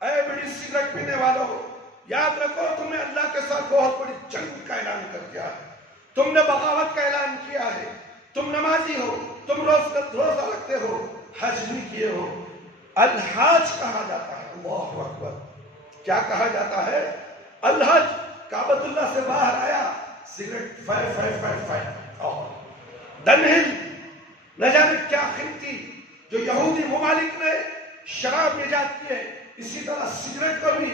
اے بیڑی سگریٹ پینے والوں، یاد رکھو تمہیں اللہ کے ساتھ بہت بڑی جنگ کا اعلان کر دیا ہے، تم نے بغاوت کا اعلان کیا ہے، تم نمازی ہو، تم روزہ رکھتے ہو، حج نہیں کیے ہو۔ الحاج کہا جاتا ہے، اللہ اکبر، کیا کہا جاتا ہے؟ الحج، کعبۃ اللہ سے باہر آیا، سگریٹ فائے فائے فائے فائے، اور دنہل، نہ جانے کیا خطی جو یہودی ممالک نے شراب ایجاد کی ہے، اسی طرح سگریٹ کو بھی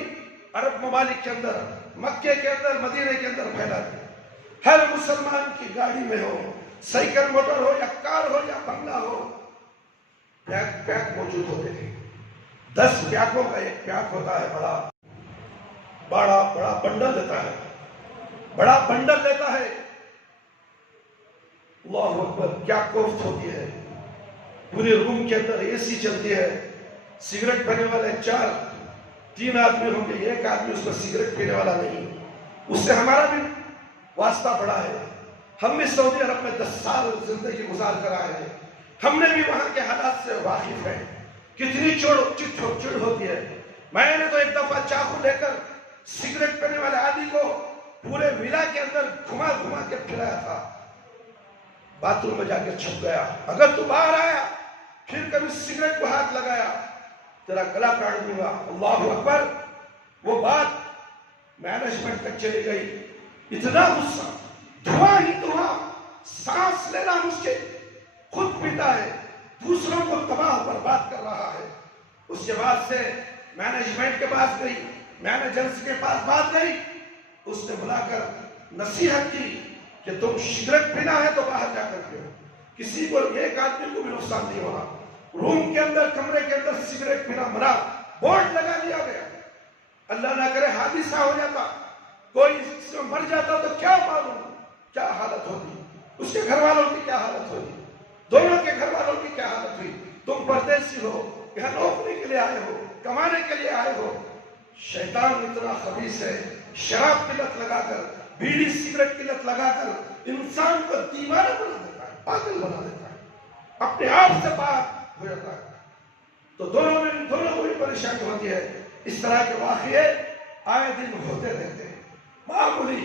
عرب ممالک کے اندر، مکے کے اندر، مدینے کے اندر پھیلا دیا۔ ہر مسلمان کی گاڑی میں ہو، سائیکل موٹر ہو یا کار ہو یا بنگلہ ہو، پیک موجود ہوتے ہیں۔ 10 پیکوں کا ایک پیک ہوتا ہے، بڑا بنڈل لیتا ہے، بڑا بنڈل لیتا ہے۔ اللہ اکبر، کیا کوفت ہوتی ہے، پورے روم کے اندر اے سی چلتی ہے، سگریٹ پینے والے 3 آدمی ہوں گے، ایک آدمی اس میں سگریٹ پینے والا نہیں، اس سے ہمارا بھی واسطہ پڑا ہے۔ ہم بھی سعودی عرب میں 10 سال زندگی گزار کر آئے ہیں، ہم نے بھی وہاں کے حالات سے واقف ہیں، کتنی چڑ ہوتی ہے۔ میں نے تو ایک دفعہ چاقو لے کر سگریٹ پینے والے آدمی کو پورے ولا کے اندر گھما کے پھرایا تھا، باتھ روم میں جا کے چھپ گیا۔ اگر تو باہر آیا پھر کبھی سگریٹ کو ہاتھ لگایا تیرا گلا کاٹ دوں گا۔ اللہ اکبر۔ وہ بات مینجمنٹ تک چلی گئی، اتنا غصہ، دھواں ہی دھواں، سانس لینا مشکل، خود پیتا ہے، دوسروں کو تباہ برباد کر رہا ہے۔ اس کے بعد سے مینجمنٹ کے پاس گئی، مینیجرز کے پاس بات گئی، اس نے بلا کر نصیحت کی کہ تم سگریٹ پینا ہے تو باہر جا کر پیو، کسی کو ایک آدمی کو بھی نقصان نہیں ہونا۔ روم کے اندر، کمرے کے اندر سگریٹ پینا منع، بورڈ لگا دیا گیا۔ اللہ نہ کرے حادثہ ہو جاتا، کوئی اس میں مر جاتا تو کیا معلوم کیا حالت ہوتی، اس کے گھر والوں کی کیا حالت ہوتی، دونوں کے گھر والوں کی کیا حالت ہوئی۔ تم پردیسی ہو، یہاں نوکری کے لیے آئے ہو، کمانے کے لیے آئے ہو۔ شیطان اتنا خبیث ہے، شراب کی لت لگا کر، بیڑی سگریٹ کی لت لگا کر انسان کو دیوانہ بنا دیتا ہے، پاگل بنا دیتا ہے، اپنے آپ سے پاک ہو جاتا ہے۔ تو دونوں کو بھی پریشانی ہوتی ہے۔ اس طرح کے واقعے آئے دن ہوتے رہتے ہیں۔ معمولی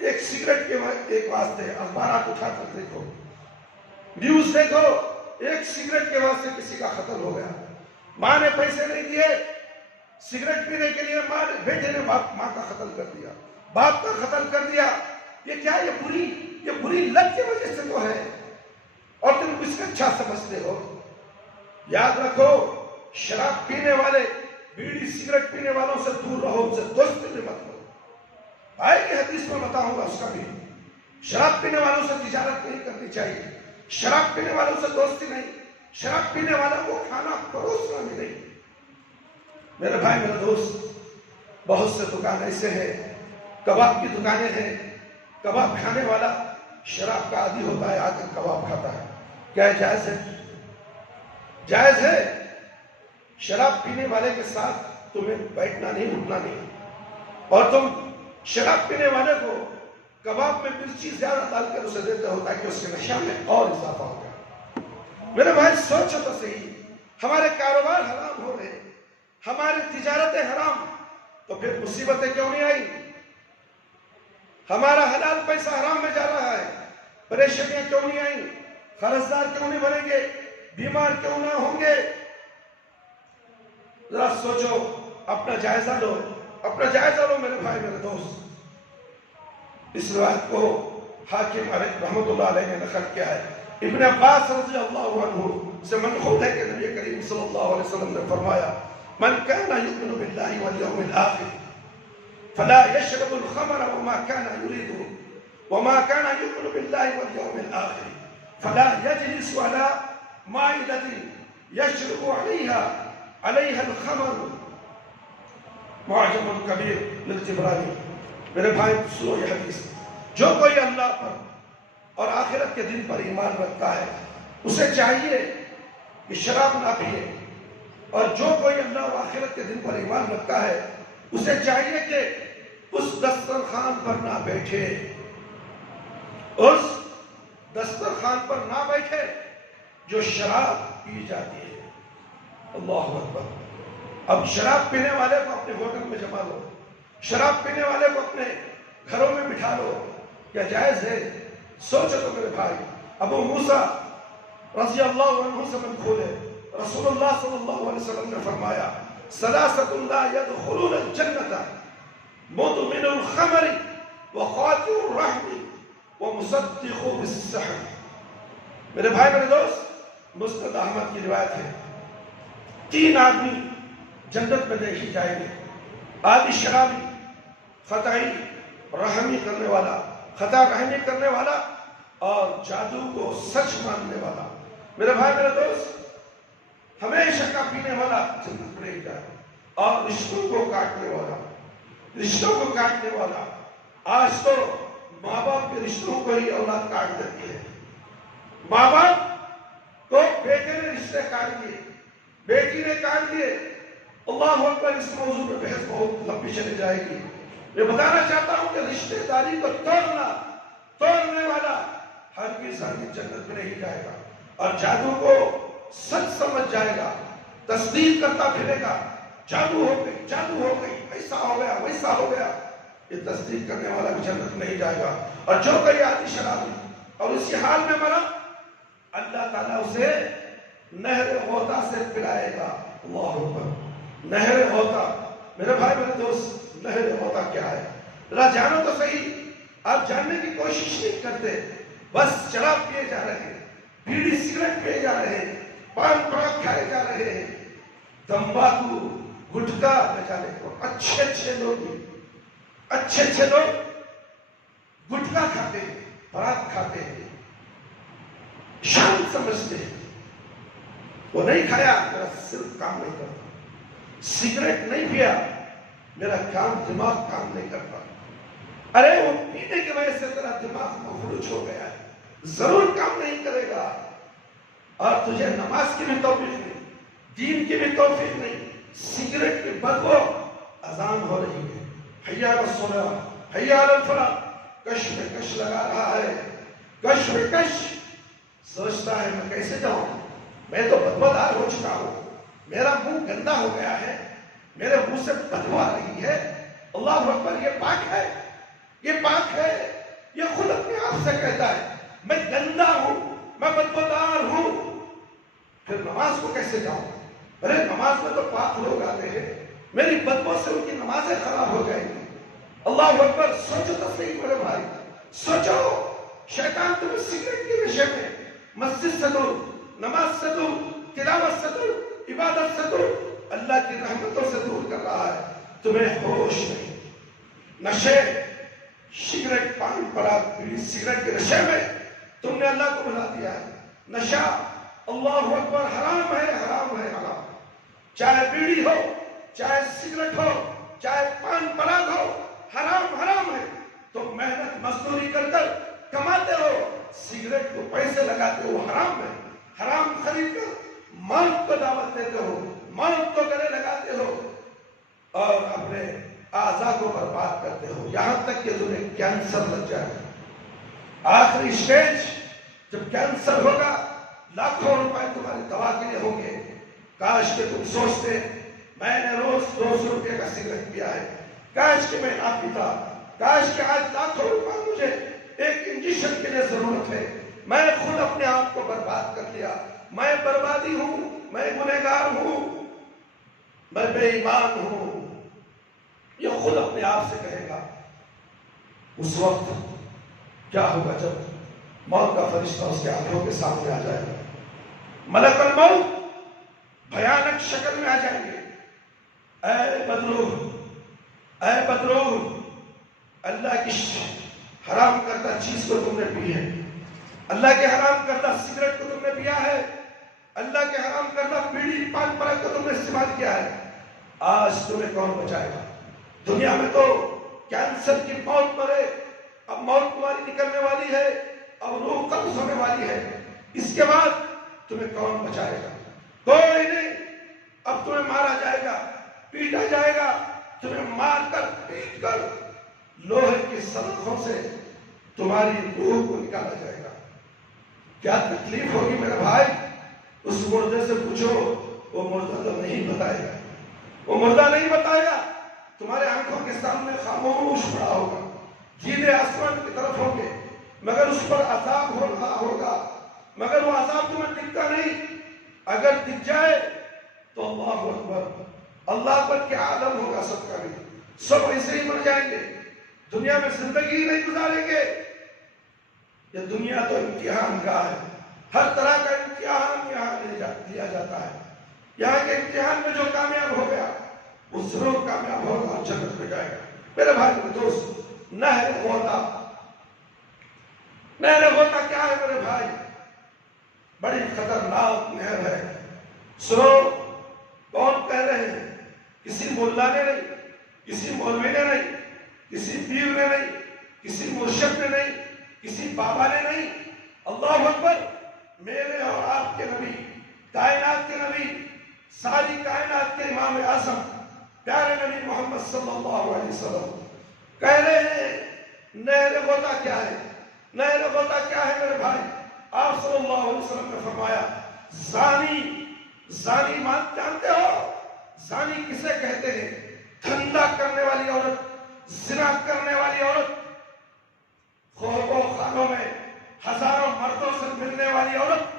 ایک سگریٹ کے ایک واسطے اخبارات اٹھا کر دیکھو، نیوز دیکھو، ایک سگریٹ کے واسطے کسی کا قتل ہو گیا۔ ماں نے پیسے نہیں دیے سگریٹ پینے کے لیے، بیٹے نے ماں کا قتل کر دیا، باپ کا قتل کر دیا۔ یہ کیا؟ یہ بری لت کی وجہ سے تو ہے، اور تم اس کو اچھا سمجھتے ہو۔ یاد رکھو، شراب پینے والے، بیڑی سگریٹ پینے والوں سے دور رہو، ان سے دوستی بھی مت کرو۔ آئے گی حدیث میں بتاؤں گا اس کا بھی۔ شراب پینے والوں سے تجارت نہیں کرنی چاہیے، شراب پینے والوں سے دوستی نہیں، شراب پینے والوں کو کھانا پروسنا بھی نہیں۔ میرے بھائی، میرے دوست، بہت سے دکان ایسے ہیں، کباب کی دکانیں ہیں، کباب کھانے والا شراب کا عادی ہوتا ہے، آ کر کباب کھاتا ہے۔ کیا یہ جائز ہے؟ جائز ہے۔ شراب پینے والے کے ساتھ تمہیں بیٹھنا نہیں، اٹھنا نہیں، اور تم شراب پینے والے کو کباب میں مرچی زیادہ ڈال کر اسے دیتے ہو تاکہ اس کے نشہ میں اور اضافہ ہو جائے۔ میرے بھائی، سوچو تو صحیح، ہمارے کاروبار حرام ہو رہے، ہماری تجارتیں حرام، تو پھر مصیبتیں کیوں نہیں آئی؟ ہمارا حلال پیسہ حرام میں جا رہا ہے، پریشانیاں کیوں نہیں آئیں؟ قرضدار کیوں نہیں بنیں گے؟ بیمار کیوں نہ ہوں گے؟ ذرا سوچو، اپنا جائزہ لو، اپنا جائزہ لو میرے بھائی، میرے دوست۔ اس روایت کو حاکم رحمت اللہ علیہ نے نقل کیا ہے۔ ابن عباس رضی اللہ عنہ سے منقول ہے کہ نبی کریم صلی اللہ علیہ وسلم نے فرمایا: من كان يؤمن بالله واليوم الآخر فلا يشرب الخمر وما كان يريده وما كان يؤمن بالله واليوم الآخر فلا يجلس على مائدة يشرب عليها الخمر۔ معجم الكبیر للطبرانی۔ میرے بھائی سنو یہ حدیث، جو کوئی اللہ پر اور آخرت کے دن پر ایمان رکھتا ہے اسے چاہیے کہ شراب نہ پیے، اور جو کوئی اللہ اور آخرت کے دن پر ایمان رکھتا ہے اسے چاہیے کہ اس دسترخوان پر نہ بیٹھے، اس دسترخوان پر نہ بیٹھے جو شراب پی جاتی ہے۔ اللہ اکبر۔ اب شراب پینے والے کو اپنے ہوٹل میں جما لو، شراب پینے والے کو اپنے گھروں میں بٹھا لو، کیا جائز ہے؟ سوچو تو میرے بھائی۔ ابو موسیٰ رضی اللہ عنہ سے منقول ہے، رسول اللہ صلی اللہ علیہ وسلم نے فرمایا: ثلاثۃ لا يدخلون الجنة مدمن الخمر وقاطع الرحم ومصدق بالسحر۔ میرے بھائی، میرے دوست، مسند احمد کی روایت ہے، 3 آدمی جنت میں دیکھی جائیں گے: عادی شرابی، خطائی رحمی کرنے والا، خطا رحمی کرنے والا، اور جادو کو سچ ماننے والا۔ میرے بھائی، میرے دوست، ہمیشہ کا پینے والا جنت میں نہیں جائے، اور رشتوں کو کاٹنے والا، رشتوں کو کاٹنے والا۔ آج تو ماں باپ کے رشتوں کو ہی اولاد کاٹ دیتی ہے۔ ماں باپ کو بیٹے نے رشتے کاٹ دیے، بیٹی نے کاٹ دیے۔ اللہ اکبر۔ اس موضوع میں بحث بہت لمبی چلی جائے گی۔ میں بتانا چاہتا ہوں کہ رشتہ داری کو توڑنے والا ہرگز جنت میں نہیں جائے گا، اور جادو کو سچ سمجھ جائے گا، تصدیق کرتا پھرے گا، جادو ہو گئی، ایسا ہو گیا، ویسا ہو گیا، یہ تصدیق کرنے والا بھی جنت میں نہیں جائے گا۔ اور جو کوئی عادی شرابی اور اسی حال میں مرا، اللہ تعالیٰ اسے نہر غوطہ سے پلائے گا۔ اللہ اکبر۔ نہر غوطہ، میرے بھائی، میرے دوست، نہر غوطہ کیا ہے؟ ذرا جانو تو صحیح۔ آپ جاننے کی کوشش نہیں کرتے، بس شراب پیے جا رہے ہیں، بیڑی سگریٹ پیے جا رہے ہیں، پان پراگ کھائے جا رہے ہیں، تمباکو، گٹکا نہ جانے کو۔ اچھے لوگ گٹکا کھاتے ہیں، پراگ کھاتے ہیں، شان سمجھتے ہیں۔ وہ نہیں کھایا، میرا صرف کام نہیں کرتا۔ سگریٹ نہیں پیا، میرا دماغ کام نہیں کرتا۔ ارے وہ پینے کی وجہ سے تیرا دماغ مفلوج ہو گیا ہے، ضرور کام نہیں کرے گا۔ اور تجھے نماز کی بھی توفیق نہیں، دین کی بھی توفیق نہیں، سگریٹ کی بدبو، اذان ہو رہی ہے، حی علی الصلاۃ حی علی الفلاح، کش میں کش لگا رہا ہے، کش میں کش، سوچتا ہے میں کیسے جاؤں، میں تو بدبودار ہو چکا ہوں، میرا منہ گندا ہو گیا ہے، میرے منہ سے بدبو آ رہی ہے، اللہ اکبر، یہ پاک ہے، یہ پاک ہے، یہ خود اپنے آپ سے کہتا ہے میں گندا ہوں، میں بدبودار ہوں، پھر نماز کو کیسے جاؤں؟ ارے نماز میں تو پاک لوگ آتے ہیں، میری بدبو سے ان کی نمازیں خراب ہو جائیں گی، اللہ اکبر۔ سوچو تو صحیح میرے بھائی، سوچو، شیطان تمہیں سگریٹ کے نشے میں مسجد سے دور، نماز سے دور، تلاوت سے دور، عبادت سے دور، اللہ کی رحمتوں سے دور کر رہا ہے، تمہیں ہوش نہیں، نشے، سگریٹ، پان پرا، بیڑی سگریٹ کے نشے میں تم نے اللہ کو بھلا دیا ہے، نشہ، اللہ اکبر، حرام ہے، حرام ہے، حرام، چاہے بیڑی ہو، چاہے سگریٹ ہو، چاہے پان پراگ ہو، حرام حرام ہے، تم محنت مزدوری کر کر کماتے ہو، سگریٹ کو پیسے لگاتے ہو، حرام ہے، حرام خرید کر موت کو دعوت دیتے ہو، موت کو گلے لگاتے ہو اور اپنے اعضاء کو برباد کرتے ہو، یہاں تک کہ تمہیں کینسر لگ جائے، آخری سٹیج جب کینسر ہوگا، لاکھوں روپے تمہاری دوا کے لیے ہوں گے، کاش کہ تم سوچتے میں نے روز 200 روپے کا سگریٹ پیا ہے، کاش کہ میں نہ پیتا، کاش کہ آج لاکھوں روپے مجھے ایک انجیکشن کے لیے ضرورت ہے، میں خود اپنے آپ کو برباد کر لیا، میں بربادی ہوں، میں گنہگار ہوں، میں بے ایمان ہوں، یہ خود اپنے آپ سے کہے گا۔ اس وقت کیا ہوگا جب موت کا فرشتہ اس کے آنکھوں کے سامنے آ جائے گا، ملک الموت بھیانک شکل میں آ جائیں گے، اے بدروح، اے بدروح، اللہ کی حرام کردہ چیز کو تم نے پی ہے، اللہ کے حرام کردہ سگریٹ کو تم نے پیا ہے، اللہ کے حرام کردہ بیڑی پان پراگ کو تم نے استعمال کیا ہے، آج تمہیں کون بچائے گا؟ دنیا میں تو کینسر کی موت مرے، اب موت تمہاری نکلنے والی ہے، اب روح قبض ہونے والی ہے، اس کے بعد تمہیں کون بچائے گا؟ کوئی نہیں، اب تمہیں مارا جائے گا، پیٹا جائے گا، تمہیں مار کر پیٹ کر لوہے کی سلخوں سے تمہاری روح کو نکالا جائے گا، کیا تکلیف ہوگی میرے بھائی؟ اس مردے سے پوچھو، وہ مردہ تو نہیں بتائے گا، وہ مردہ نہیں بتائے گا، تمہارے آنکھوں کے سامنے خاموش پڑا ہوگا، جینے آسمان کی طرف ہوں گے، مگر اس پر عذاب ہو رہا ہوگا، مگر وہ عذاب تمہیں دکھتا نہیں، اگر دکھ جائے تو اللہ اکبر، اللہ پر کیا عالم ہوگا سب کا بھی، سب ایسے ہی مر جائیں گے، دنیا میں زندگی نہیں گزاریں گے، یہ دنیا تو امتحان گاہ ہے، ہر طرح کا امتحان یہاں لیا جاتا ہے، یہاں کے امتحان میں جو کامیاب ہو گیا وہ ضرور کامیاب ہوگا اور جنت میں جائے گا۔ میرے بھائی میرے دوست، نہر غوطہ، نہر غوطہ کیا ہے میرے بھائی؟ بڑی خطرناک نہر ہے، سنو، کون کہہ رہے ہیں؟ کسی ملا نے نہیں، کسی مولوی نے نہیں، کسی پیر نے نہیں، کسی مرشد نے نہیں، کسی بابا نے نہیں، اللہ اکبر، میرے اور آپ کے نبی، کائنات کے نبی، ساری کائنات کے امام اعظم پیارے نبی محمد صلی اللہ علیہ وسلم کہہ رہے ہیں نہر غوطہ کیا ہے؟ نہر غوطہ کیا ہے میرے بھائی؟ آپ صلی اللہ علیہ وسلم نے فرمایا، زانی، زانی جانتے ہو زانی کسے کہتے ہیں؟ دھندا کرنے والی عورت، زنا کرنے والی عورت، خواب و خانوں میں ہزاروں مردوں سے ملنے والی عورت،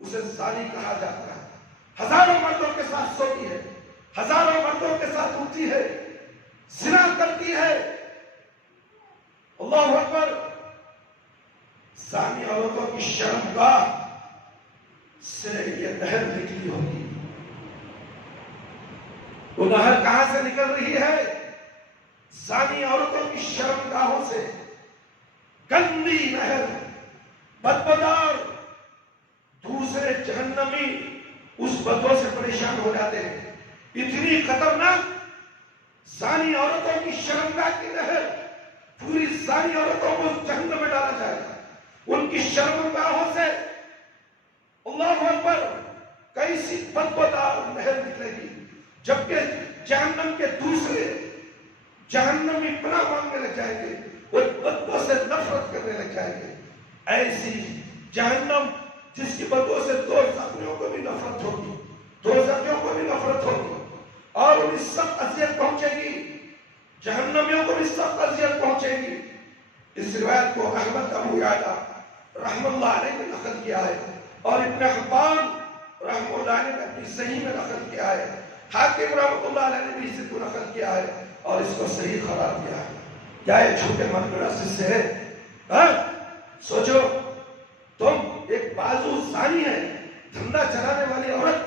اسے زانی کہا جاتا ہے، ہزاروں مردوں کے ساتھ سوتی ہے، ہزاروں مردوں کے ساتھ اٹھتی ہے، زنا کرتی ہے، اللہ اکبر، زانی عورتوں کی شرمگاہ سے یہ نہر نکلی ہوگی، وہ نہر کہاں سے نکل رہی ہے؟ زانی عورتوں کی شرمگاہوں سے، گندی نہر، بدبودار، دوسرے جہنمی اس بدبو سے پریشان ہو جاتے ہیں، اتنی خطرناک زانی عورتوں کی شرمگاہ کی نہر، پوری زانی عورتوں کو جہنم میں ڈالا جائے گا، ان کی شرمگاہوں سے اللہ اکبر، کیسی بدبودار نہر نکلے گی، جبکہ جہنم کے دوسرے جہنمی پناہ مانگنے لگ جائیں گے، وہ بدبو سے نفرت کرنے لگ جائیں گے۔ ایسی جہنم جس کی بدبو سے دو زخمیوں کو بھی نفرت ہوگی، دو زخمیوں کو بھی نفرت ہوگی، اور انہیں سخت اذیت پہنچے گی، جہنمیوں کو بھی سخت اذیت پہنچے گی۔ اس روایت کو احمد ابو یعلا رحم اللہ علیہ نے نقل کیا ہے، اور ابن حبان رحم اللہ علیہ نے اپنی صحیح میں نقل کیا ہے، حاکم رحمۃ اللہ علیہ نے بھی اس کو نقل کیا ہے اور اس کو صحیح قرار دیا ہے۔ کیا یہ جھوٹے منقرہ سے ہے؟ سوچو، تم ایک بازو زانی ہے، دھندا چلانے والی عورت،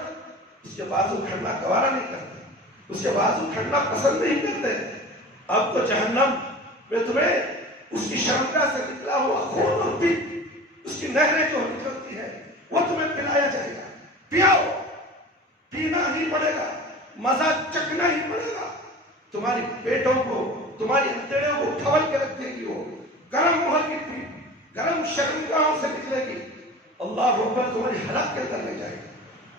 اس کے بازو کھڑنا گوارا نہیں کرتے، اس کے بازو کھڑنا پسند نہیں کرتے۔ اب تو جہنم میں تمہیں اس کی شرمگاہ سے نکلا ہوا خون اور پیپ، اس کی نہریں جو نکلتی ہیں، وہ تمہیں پلایا جائے گا۔ پیاؤ، پینا ہی پڑے گا، مزہ چکنا ہی پڑے گا۔ تمہاری پیٹوں کو، تمہاری انتڑیوں کو کھول کے رکھ دے گی، وہ گرم مہر کی پیپ گرم شرمگاہوں سے نکلے گی۔ اللہ اکبر، تمہاری حلق کے اندر لے جائے گی،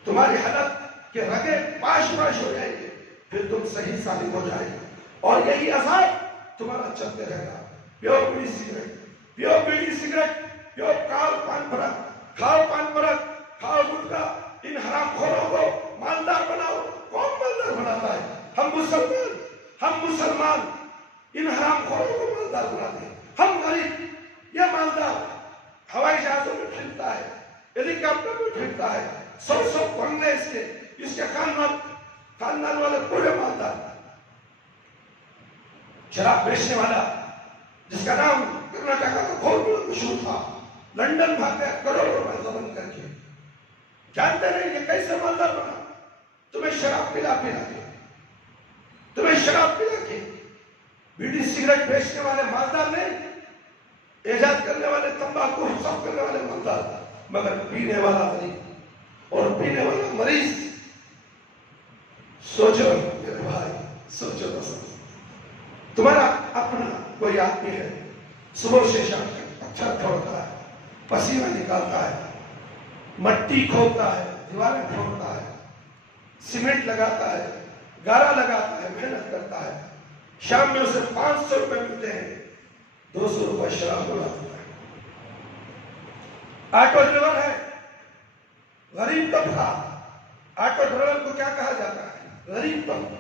تمہاری حلق کے رگے پاش پاش ہو جائیں گے، پھر تم صحیح سالم ہو جائے گا، اور یہی عذاب تمہارا چلتے رہے گا۔ پیو بیڑی سگریٹ، پیو بیڑی سگریٹ، پیو کاؤ پان پرک، کھاؤ پان پرک، کھاؤ گٹکا، ان حرام خوروں کو مالدار بناؤ۔ کون مالدار بناتا ہے؟ ہم مسلمان ان حرام خوروں کو مالدار بناتے ہیں۔ ہم غریب، یہ مالدار ہوائی جہازوں میں پھرتا ہے، ہیلی کاپٹر میں پھرتا ہے، 100 بنگلے اس کے خاندان والے پورے مالدار۔ شراب بیچنے والا جس کا نام کرناٹک کا بہت بڑا مشہور تھا، لندن بھاگ گیا کروڑوں روپے ضبط کر کے۔ جانتے نہیں یہ کیسے مالدار بنا؟ تمہیں شراب پلا کے، تمہیں شراب پلا کے۔ بیڑی سگریٹ بیچنے والے مالدار نہیں، ایجاد کرنے والے، تمباکو حساب کرنے والے مالدار، مگر پینے والا غریب اور پینے والا مریض۔ سوچو میرے بھائی، سوچو تو سوچو، تمہارا اپنا کوئی آدمی ہے، صبح سے شام تک پتھر پھوڑتا ہے، پسینہ نکالتا ہے، مٹی کھودتا ہے، دیواریں پھوڑتا ہے، سیمنٹ لگاتا ہے، گارا لگاتا ہے، محنت کرتا ہے، شام میں اسے 500 روپے ملتے ہیں، 200 روپے شراب بلاتا ہے۔ آٹو ڈرائیور ہے، غریب طبقہ، آٹو ڈرائیور کو کیا کہا جاتا ہے؟ غریب طبقہ۔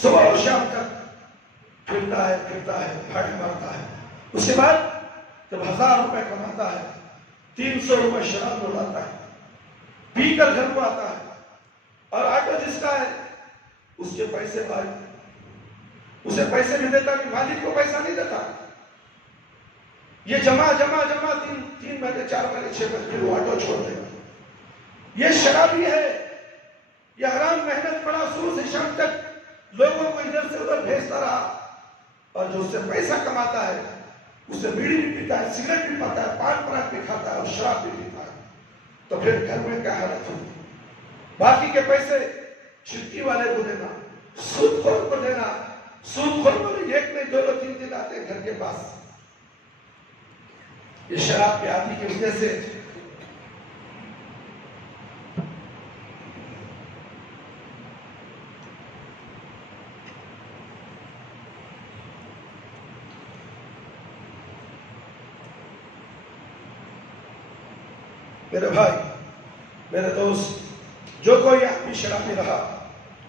صبح اور شام تک پھرتا ہے، بھاڑے مارتا ہے، اس کے بعد جب 1000 روپے کماتا ہے، 300 روپے شراب بلاتا ہے، پی کر گھر کو آتا ہے، اور آٹو جس کا ہے اس کے پیسے بھائی اسے پیسے بھی دیتا کہ مالک کو پیسہ نہیں دیتا، یہ جمع 3 مہینے 4 مہینے 6 مہینے پھر وہ آٹو چھوڑ دے گا۔ یہ شرابی ہے، یہ حرام محنت پڑا صبح سے شام تک لوگوں کو ادھر سے ادھر بھیجتا رہا، اور جو اس سے پیسہ کماتا ہے اسے بیڑی بھی پیتا ہے، سگریٹ بھی پاتا ہے، پان پراگ بھی کھاتا ہے اور شراب بھی پیتا ہے، تو پھر گھر میں کیا حالت ہوگی؟ باقی کے پیسے چھٹی والے کو دینا، سود خور کو دینا، سود خور والے 1 نہیں 2 3 دن آتے ہیں گھر کے پاس۔ یہ شراب کے عادی کی وجہ سے میرے بھائی، میرے دوست، جو کوئی آدمی شرابی رہا،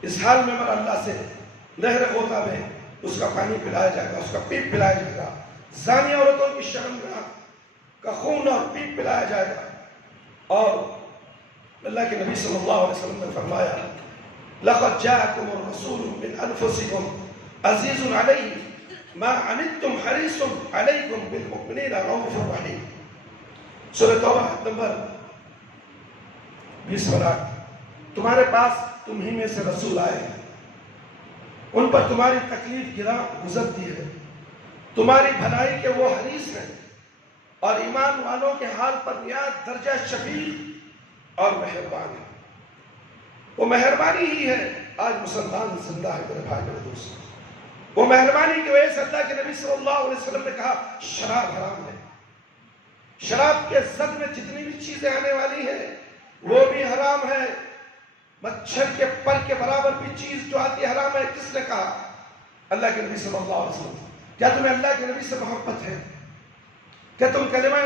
اس حال میں مر اللہ سے نہر غوطہ میں اس کا پانی پلایا جائے گا، اس کا پیپ پلایا جائے گا، زانی عورتوں کی شرمگاہ کا خون اور پیپ پلایا جائے گا۔ اور اللہ کے نبی صلی اللہ علیہ وسلم نے فرمایا، لَقَدْ جَاءَكُمُ الرَّسُولُ مِنْ أَنفُسِكُمْ عَزِيزٌ عَلَيْهِ مَا عَنِتُّمْ حَرِيصٌ عَلَيْكُمْ بِالْمُؤْمِنِينَ رَءُوفٌ رَحِيمٌ۔ سورۃ توبہ نمبر 20 تمہارے پاس تمہیں میں سے رسول آئے ہیں، ان پر تمہاری تکلیف گراں گزرتی ہے، تمہاری بھلائی کے وہ حریص ہیں، اور ایمان والوں کے حال پر نہایت درجہ شفیق اور مہربان ہے۔ وہ مہربانی ہی ہے، آج مسلمان زندہ ہے میرے بھائی میرے دوست۔ وہ مہربانی کی وجہ سے اللہ کے نبی صلی اللہ علیہ وسلم نے کہا شراب حرام ہے، شراب کے زد میں جتنی بھی چیزیں آنے والی ہیں وہ بھی حرام ہے. مچھر کے پر کے برابر بھی چیز جو آتی ہے حرام ہے. کس نے کہا؟ اللہ کے نبی صلی اللہ علیہ وسلم. کیا تمہیں اللہ کے نبی سے محبت ہے؟ کیا تم کلمہ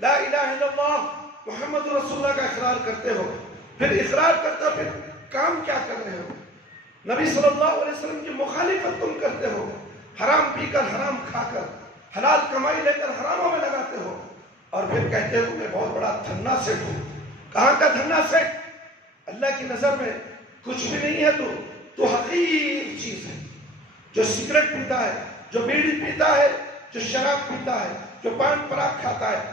لا الہ الا اللہ محمد رسول اللہ کا اقرار کرتے ہو؟ پھر اقرار کرتے ہو پھر کام کیا کر رہے ہو؟ نبی صلی اللہ علیہ وسلم کی مخالفت تم کرتے ہو. حرام پی کر حرام کھا کر حلال کمائی لے کر حراموں میں لگاتے ہو اور پھر کہتے ہو میں بہت بڑا دھنا سیٹ ہوں. کہاں کا دھنا سیٹ؟ اللہ کی نظر میں کچھ بھی نہیں ہے. تو حقیر چیز ہے. جو سگریٹ پیتا ہے, جو بیڑی پیتا ہے, جو شراب پیتا ہے, جو پان پراگ کھاتا ہے,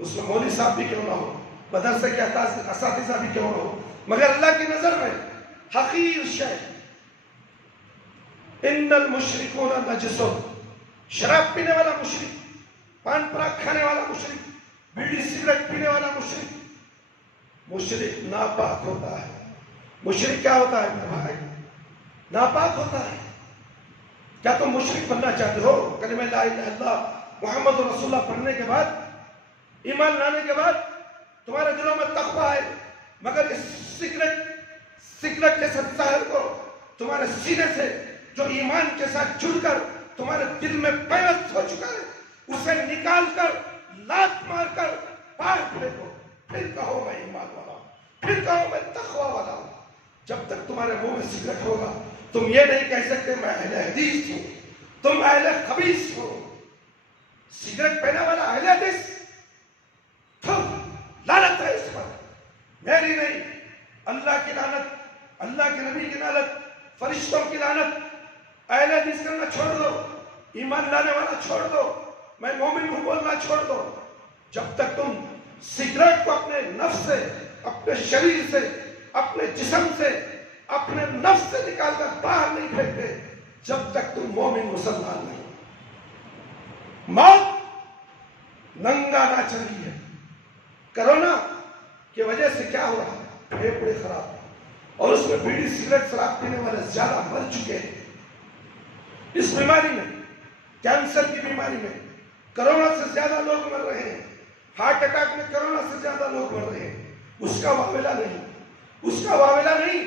اس میں مولوی صاحب بھی کیوں نہ ہو, مدرسے کے اساتذہ بھی کیوں نہ ہو, مگر اللہ کی نظر میں حقیر شے. ان المشرکون نجس. شراب پینے والا مشرک, پان پراگ کھانے والا مشرک, بیڑی سگریٹ پینے والا مشرک, مشرک ناپاک ہوتا ہے. مشرک کیا ہوتا ہے میرے بھائی؟ ناپاک ہوتا ہے. کیا تم مشرک بننا چاہتے ہو؟ کلمہ لا الہ الا اللہ محمد رسول اللہ پڑھنے کے بعد, ایمان لانے کے بعد تمہارے دلوں میں تقویٰ ہے, مگر اس سگریٹ کے ساتھ ظاہر کو تمہارے سینے سے جو ایمان کے ساتھ جڑ کر تمہارے دل میں پیوست ہو چکا ہے, اسے نکال کر لات مار کر باہر پھینکو. پھر کہو میں ایمان والا ہوں, پھر کہو میں تقویٰ والا ہوں. جب تک تمہارے منہ میں سگریٹ ہوگا تم یہ نہیں کہہ سکتے میں اہل حدیث ہوں, تم اہل خبیث ہو. سگریٹ پینے والا اہل حدیث, لعنت ہے اس پر, میری نہیں, اللہ کی لعنت, اللہ کے نبی کی لعنت, فرشتوں کی لعنت. اہل حدیث کرنا چھوڑ دو, ایمان لانے والا چھوڑ دو, میں مومن ہوں بولنا چھوڑ دو. جب تک تم سگریٹ کو اپنے نفس سے, اپنے شریر سے, اپنے جسم سے, اپنے نفس سے نکال کر باہر نہیں پھینکتے, جب تک تم مومن مسلمان نہیں. موت ننگا ناچ رہی ہے. کرونا کی وجہ سے کیا ہو رہا ہے؟ پھیپھڑے خراب, اور اس میں بیڑی سگریٹ شراب پینے والے زیادہ مر چکے ہیں. اس بیماری میں, کینسر کی بیماری میں کرونا سے زیادہ لوگ مر رہے ہیں. ہارٹ اٹیک میں کرونا سے زیادہ لوگ مر رہے ہیں. اس کا واویلا نہیں, اس کا واویلا نہیں,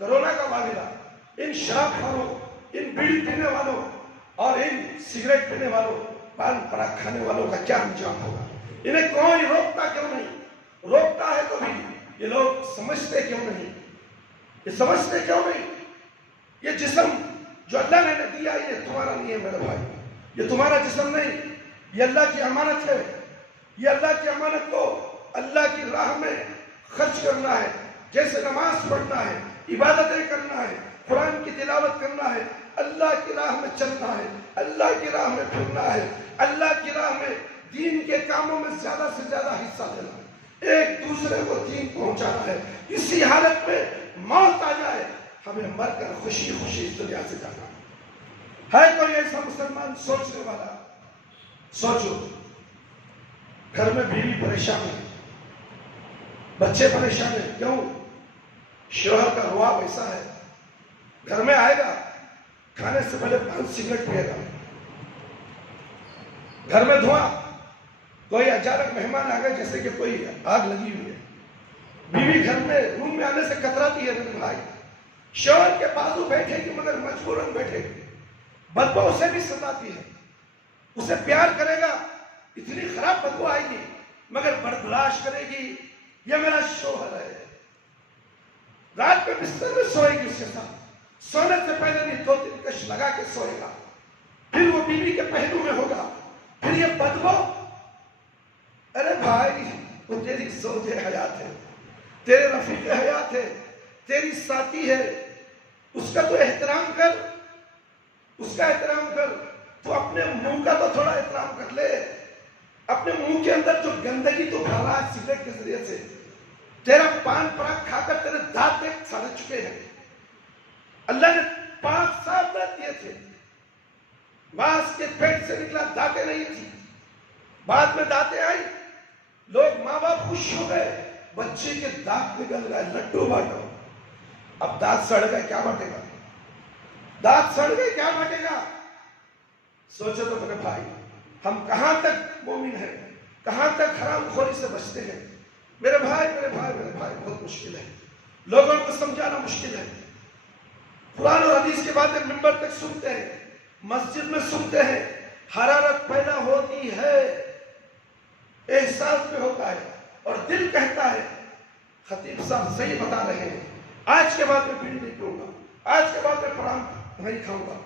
کرونا کا واویلا ان شراب خوروں, ان بیڑی پینے والوں اور ان سگریٹ پینے والوں, پان پراگ کھانے والوں کا کیا انجام ہوگا. انہیں کوئی روکتا کیوں نہیں؟ روکتا ہے تو بھی یہ لوگ سمجھتے کیوں نہیں؟ یہ سمجھتے کیوں نہیں؟ یہ جسم جو اللہ نے دیا یہ تمہارا نہیں ہے میرے بھائی, یہ تمہارا جسم نہیں, یہ اللہ کی امانت ہے. یہ اللہ کی امانت کو اللہ کی راہ میں خرچ کرنا ہے. جیسے نماز پڑھنا ہے, عبادتیں کرنا ہے, قرآن کی تلاوت کرنا ہے, اللہ کی راہ میں چلنا ہے, اللہ کی راہ میں پھرنا ہے, اللہ کی راہ میں دین کے کاموں میں زیادہ سے زیادہ حصہ لینا ہے, ایک دوسرے کو دین پہنچانا ہے. اسی حالت میں موت آ جائے ہمیں مر کر خوشی خوشی اس دنیا سے جانا ہے. کوئی ایسا مسلمان سوچنے والا؟ سوچو, گھر میں بیوی پریشان ہے, بچے پریشان ہیں. کیوں؟ شوہر کا رواج ایسا ہے, گھر میں آئے گا کھانے سے پہلے 5 سگریٹ پیے گا, گھر میں دھواں, کوئی اچانک مہمان آ گئے جیسے کہ کوئی آگ لگی ہوئی ہے, بیوی گھر میں روم میں آنے سے کتراتی ہے میرے بھائی. شوہر کے بازو بیٹھے گی مگر مجبوراً بیٹھے گی, بدبو اسے بھی ستاتی ہے, اسے پیار کرے گا اتنی خراب بدبو آئے گی مگر برداشت کرے گی, یہ میرا شوہر ہے. رات میں بستر میں سوئے گی, اس کے ساتھ سونے سے پہلے بھی 2-3 کش لگا کے سوئے گا, پھر وہ بیوی کے پہلو میں ہوگا, پھر یہ بدبو. ارے بھائی وہ تیری زوج حیات ہے, تیرے رفیق حیات ہے, تیری ساتھی ہے, اس کا تو احترام کر, اس کا احترام کر. تو اپنے منہ کا تو تھوڑا احترام کر لے. اپنے منہ کے اندر جو گندگی تو بھر رہا ہے سگریٹ کے ذریعے سے, تیرا پان پراگ کھا کر تیرے دانت ایک سڑ چکے ہیں. اللہ نے 5 سال دانت دیے تھے, ماس کے پیٹ سے نکلا دانتیں نہیں تھی, بعد میں دانتیں آئی, لوگ ماں باپ خوش ہو گئے, بچے کے دانت نکل گئے, لڈو بانٹو. اب دانت سڑ گئے کیا بانٹے گا, دانت سڑ گئے کیا بانٹے گا. سوچو تو میرے بھائی ہم کہاں تک مومن ہیں, کہاں تک حرام خوری سے بچتے ہیں؟ میرے بھائی بہت مشکل ہے، لوگوں کو سمجھانا مشکل ہے۔ قرآن اور حدیث کی باتیں ممبر تک سنتے ہیں، مسجد میں سنتے ہیں، حرارت پیدا ہوتی ہے، احساس میں ہوتا ہے اور دل کہتا ہے خطیب صاحب صحیح بتا رہے ہیں، آج کے بعد میں بیڑی نہیں پیوں گا، آج کے بعد میں حرام نہیں کھاؤں گا۔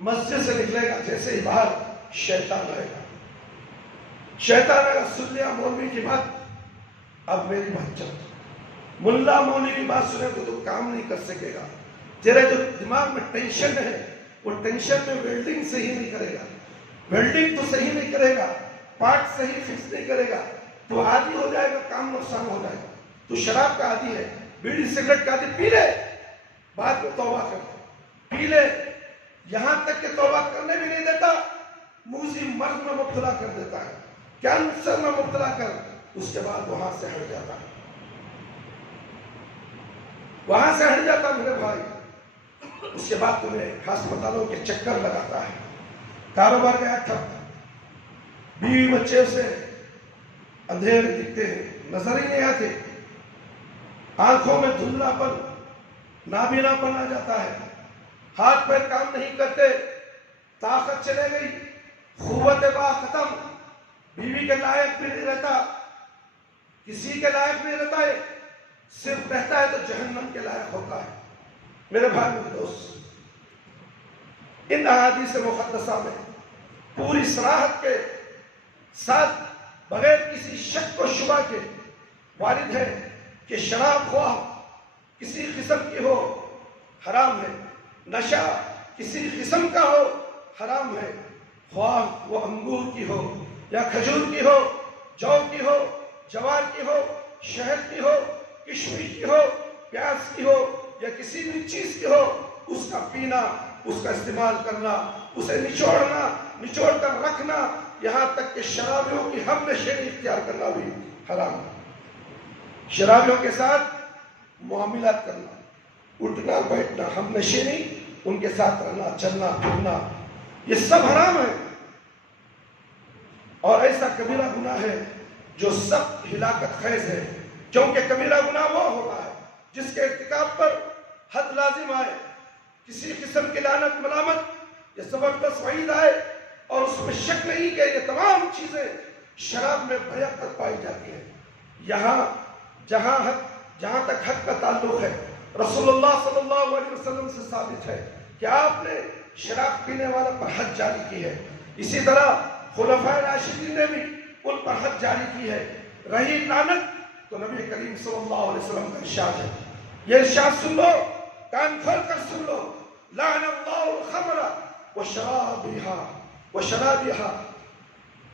مسجد سے نکلے گا، جیسے ہی باہر شیطان آئے گا، شیطان آئے گا، سن لیا مولوی کی بات، اب میری بات چل، ملا مولوی کی بات سنے تو کام نہیں کر سکے گا، تیرے جو دماغ میں ٹینشن ہے وہ ٹینشن میں ویلڈنگ صحیح نہیں کرے گا، ویلڈنگ تو صحیح نہیں کرے گا، پارٹ صحیح فکس نہیں کرے گا، تو عادی ہو جائے گا، کام نقصان ہو جائے گا۔ تو شراب کا عادی ہے، بیڑی سگریٹ کا عادی، پی لے، بعد میں توبہ کر، پی لے، یہاں تک کہ توبہ کرنے بھی نہیں دیتا، موذی مرض میں مبتلا کر دیتا ہے، کینسر میں مبتلا کر، اس کے بعد وہاں سے ہٹ جاتا ہے، وہاں سے ہٹ جاتا میرے بھائی، اس کے بعد تمہیں ہسپتالوں کے چکر لگاتا ہے، کاروبار گیا ٹھپ، بیوی بچے سے اندھیرے دکھتے ہیں، نظر ہی نہیں آتے، آنکھوں میں دھندلا پن، نابینا پن آ جاتا ہے، ہاتھ پیر کام نہیں کرتے، طاقت چلے گئی، قوت با ختم، بیوی کے لائق بھی نہیں رہتا، کسی کے لائق نہیں رہتا ہے، صرف رہتا ہے تو جہنم کے لائق ہوتا ہے۔ میرے بھائی میرے دوست، ان احادیث مقدسہ میں پوری صراحت کے ساتھ بغیر کسی شک و شبہ کے وارد ہے کہ شراب خواہ کسی قسم کی ہو حرام ہے، نشہ کسی قسم کا ہو حرام ہے، خواہ وہ انگور کی ہو یا کھجور کی ہو، جو کی ہو، جوار کی ہو، شہد کی ہو، کشمش کی ہو، پیاز کی ہو یا کسی بھی چیز کی ہو، اس کا پینا، اس کا استعمال کرنا، اسے نچوڑ کر رکھنا، یہاں تک کہ شرابیوں کی ہم نشینی اختیار کرنا بھی حرام ہے۔ شرابیوں کے ساتھ معاملات کرنا، اٹھنا بیٹھنا، ہم نشینی، ان کے ساتھ رہنا، چلنا پھرنا، یہ سب حرام ہے، اور ایسا کبیرہ گناہ ہے جو سب ہلاکت خیز ہے، کیونکہ کبیرہ گناہ وہ ہوتا ہے جس کے ارتکاب پر حد لازم آئے، کسی قسم کی لعنت ملامت یا زبردست وعید آئے، اور اس میں شک نہیں کہ یہ تمام چیزیں شراب میں بیعت پائی جاتی ہیں۔ جہاں تک حد کا تعلق ہے، رسول اللہ صلی اللہ علیہ وسلم سے ثابت ہے کہ آپ نے شراب پینے والے پر حد جاری کی ہے، اسی طرح خلفائے راشدین نے بھی ان پر حد جاری کی ہے۔ رہی لعنت تو نبی کریم صلی اللہ علیہ وسلم کا ارشاد ہے، یہ ارشاد سن لو، کان کھول کر سن لو، لعن اللہ الخمر وشرابها،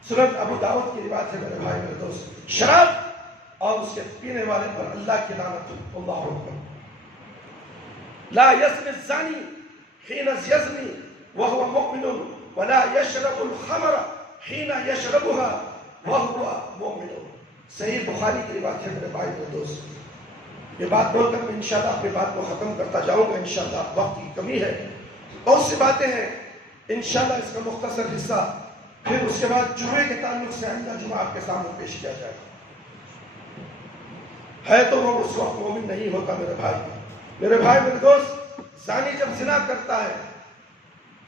سنن ابو داؤد کی روایت ہے میرے بھائی میرے دوست، شراب اور اس کے پینے والے پر اللہ کی لعنت، اللہ اکبر۔ لا يزني الزاني حين يزني وهو مؤمن ولا يشرب الخمر حين يشربها وهو مؤمن، صحیح بخاری کی روایت ہے میرے بھائی میرے دوست۔ یہ بات بول کر میں انشاءاللہ اپنی بات کو ختم کرتا جاؤں گا، انشاءاللہ وقت کی کمی ہے، بہت سی باتیں ہیں، انشاءاللہ اس کا مختصر حصہ پھر اس کے بعد جمعے کے تعلق سے آئندہ جمعہ آپ کے سامنے پیش کیا جائے گا۔ ہے تو وہ اس وقت مومن نہیں ہوتا میرے بھائی میرے دوست، زانی جب زنا کرتا ہے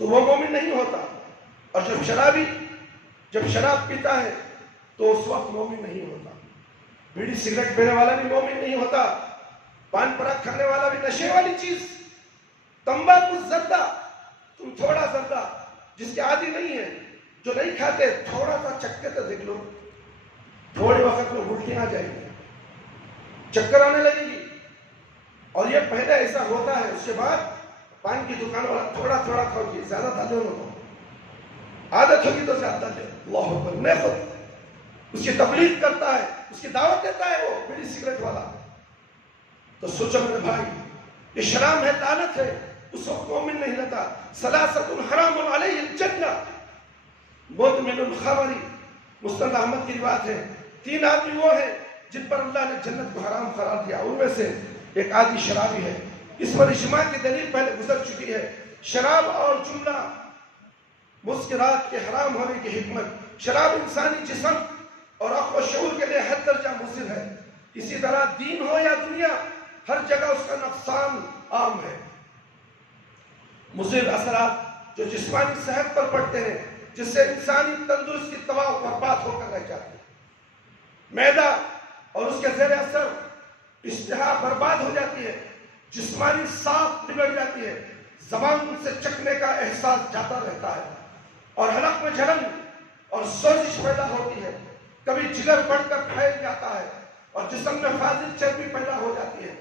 تو وہ مومن نہیں ہوتا، اور جب شراب پیتا ہے تو اس وقت مومن نہیں ہوتا، بیڑی سگریٹ پینے والا بھی مومن نہیں ہوتا، پان پراگ کھانے والا بھی، نشے والی چیز، تمباکو، زردہ، تم تھوڑا زردہ جس کے عادی نہیں ہے، جو نہیں کھاتے، تھوڑا سا چکھتے تو دیکھ لو، تھوڑے وقت میں الٹیاں آ جائیں گی، چکر آنے لگے گی، اور یہ پہلے ایسا ہوتا ہے، اس کے بعد پان کی دکان والا تھوڑا تھوڑا کھاؤ گی، زیادہ ڈالے ہو، عادت ہوگی تو زیادہ ڈالے، اللہ اکبر، میں خود اس کی تبلیغ کرتا ہے، اس کی دعوت دیتا ہے وہ بیڑی سگریٹ والا، تو سوچو میرے بھائی، یہ شراب ہے، لعنت ہے، اس وقت مومن نہیں رہتا۔ ثلاثۃ حرام علیہ الجنہ، مدمن الخمر، مسند احمد کی روایت ہے، 3 آدمی وہ ہیں جن پر اللہ نے جنت کو حرام قرار دیا، ان میں سے ایک آدمی شرابی ہے۔ اس پر اجماع کی دلیل پہلے گزر چکی ہے، شراب اور جملہ مسکرات کے حرام ہونے کی حکمت، شراب انسانی جسم اور عقل و شعور کے لیے حد درجہ مضر ہے۔ اسی طرح دین ہو یا دنیا، ہر جگہ اس کا نقصان عام ہے۔ مضر اثرات جو جسمانی صحت پر پڑتے ہیں، جس سے انسانی تندرستی تباہ و برباد ہو کر رہ جاتی ہے۔ معدہ اور اس کے زیر اثر اشتہا برباد ہو جاتی ہے، جسمانی ساخت بگڑ جاتی ہے، زبان سے چکھنے کا احساس جاتا رہتا ہے، اور حلق میں جلن اور سوزش پیدا ہوتی ہے۔ کبھی جگر بڑھ کر پھیل جاتا ہے اور جسم میں فاضل چربی پیدا ہو جاتی ہے،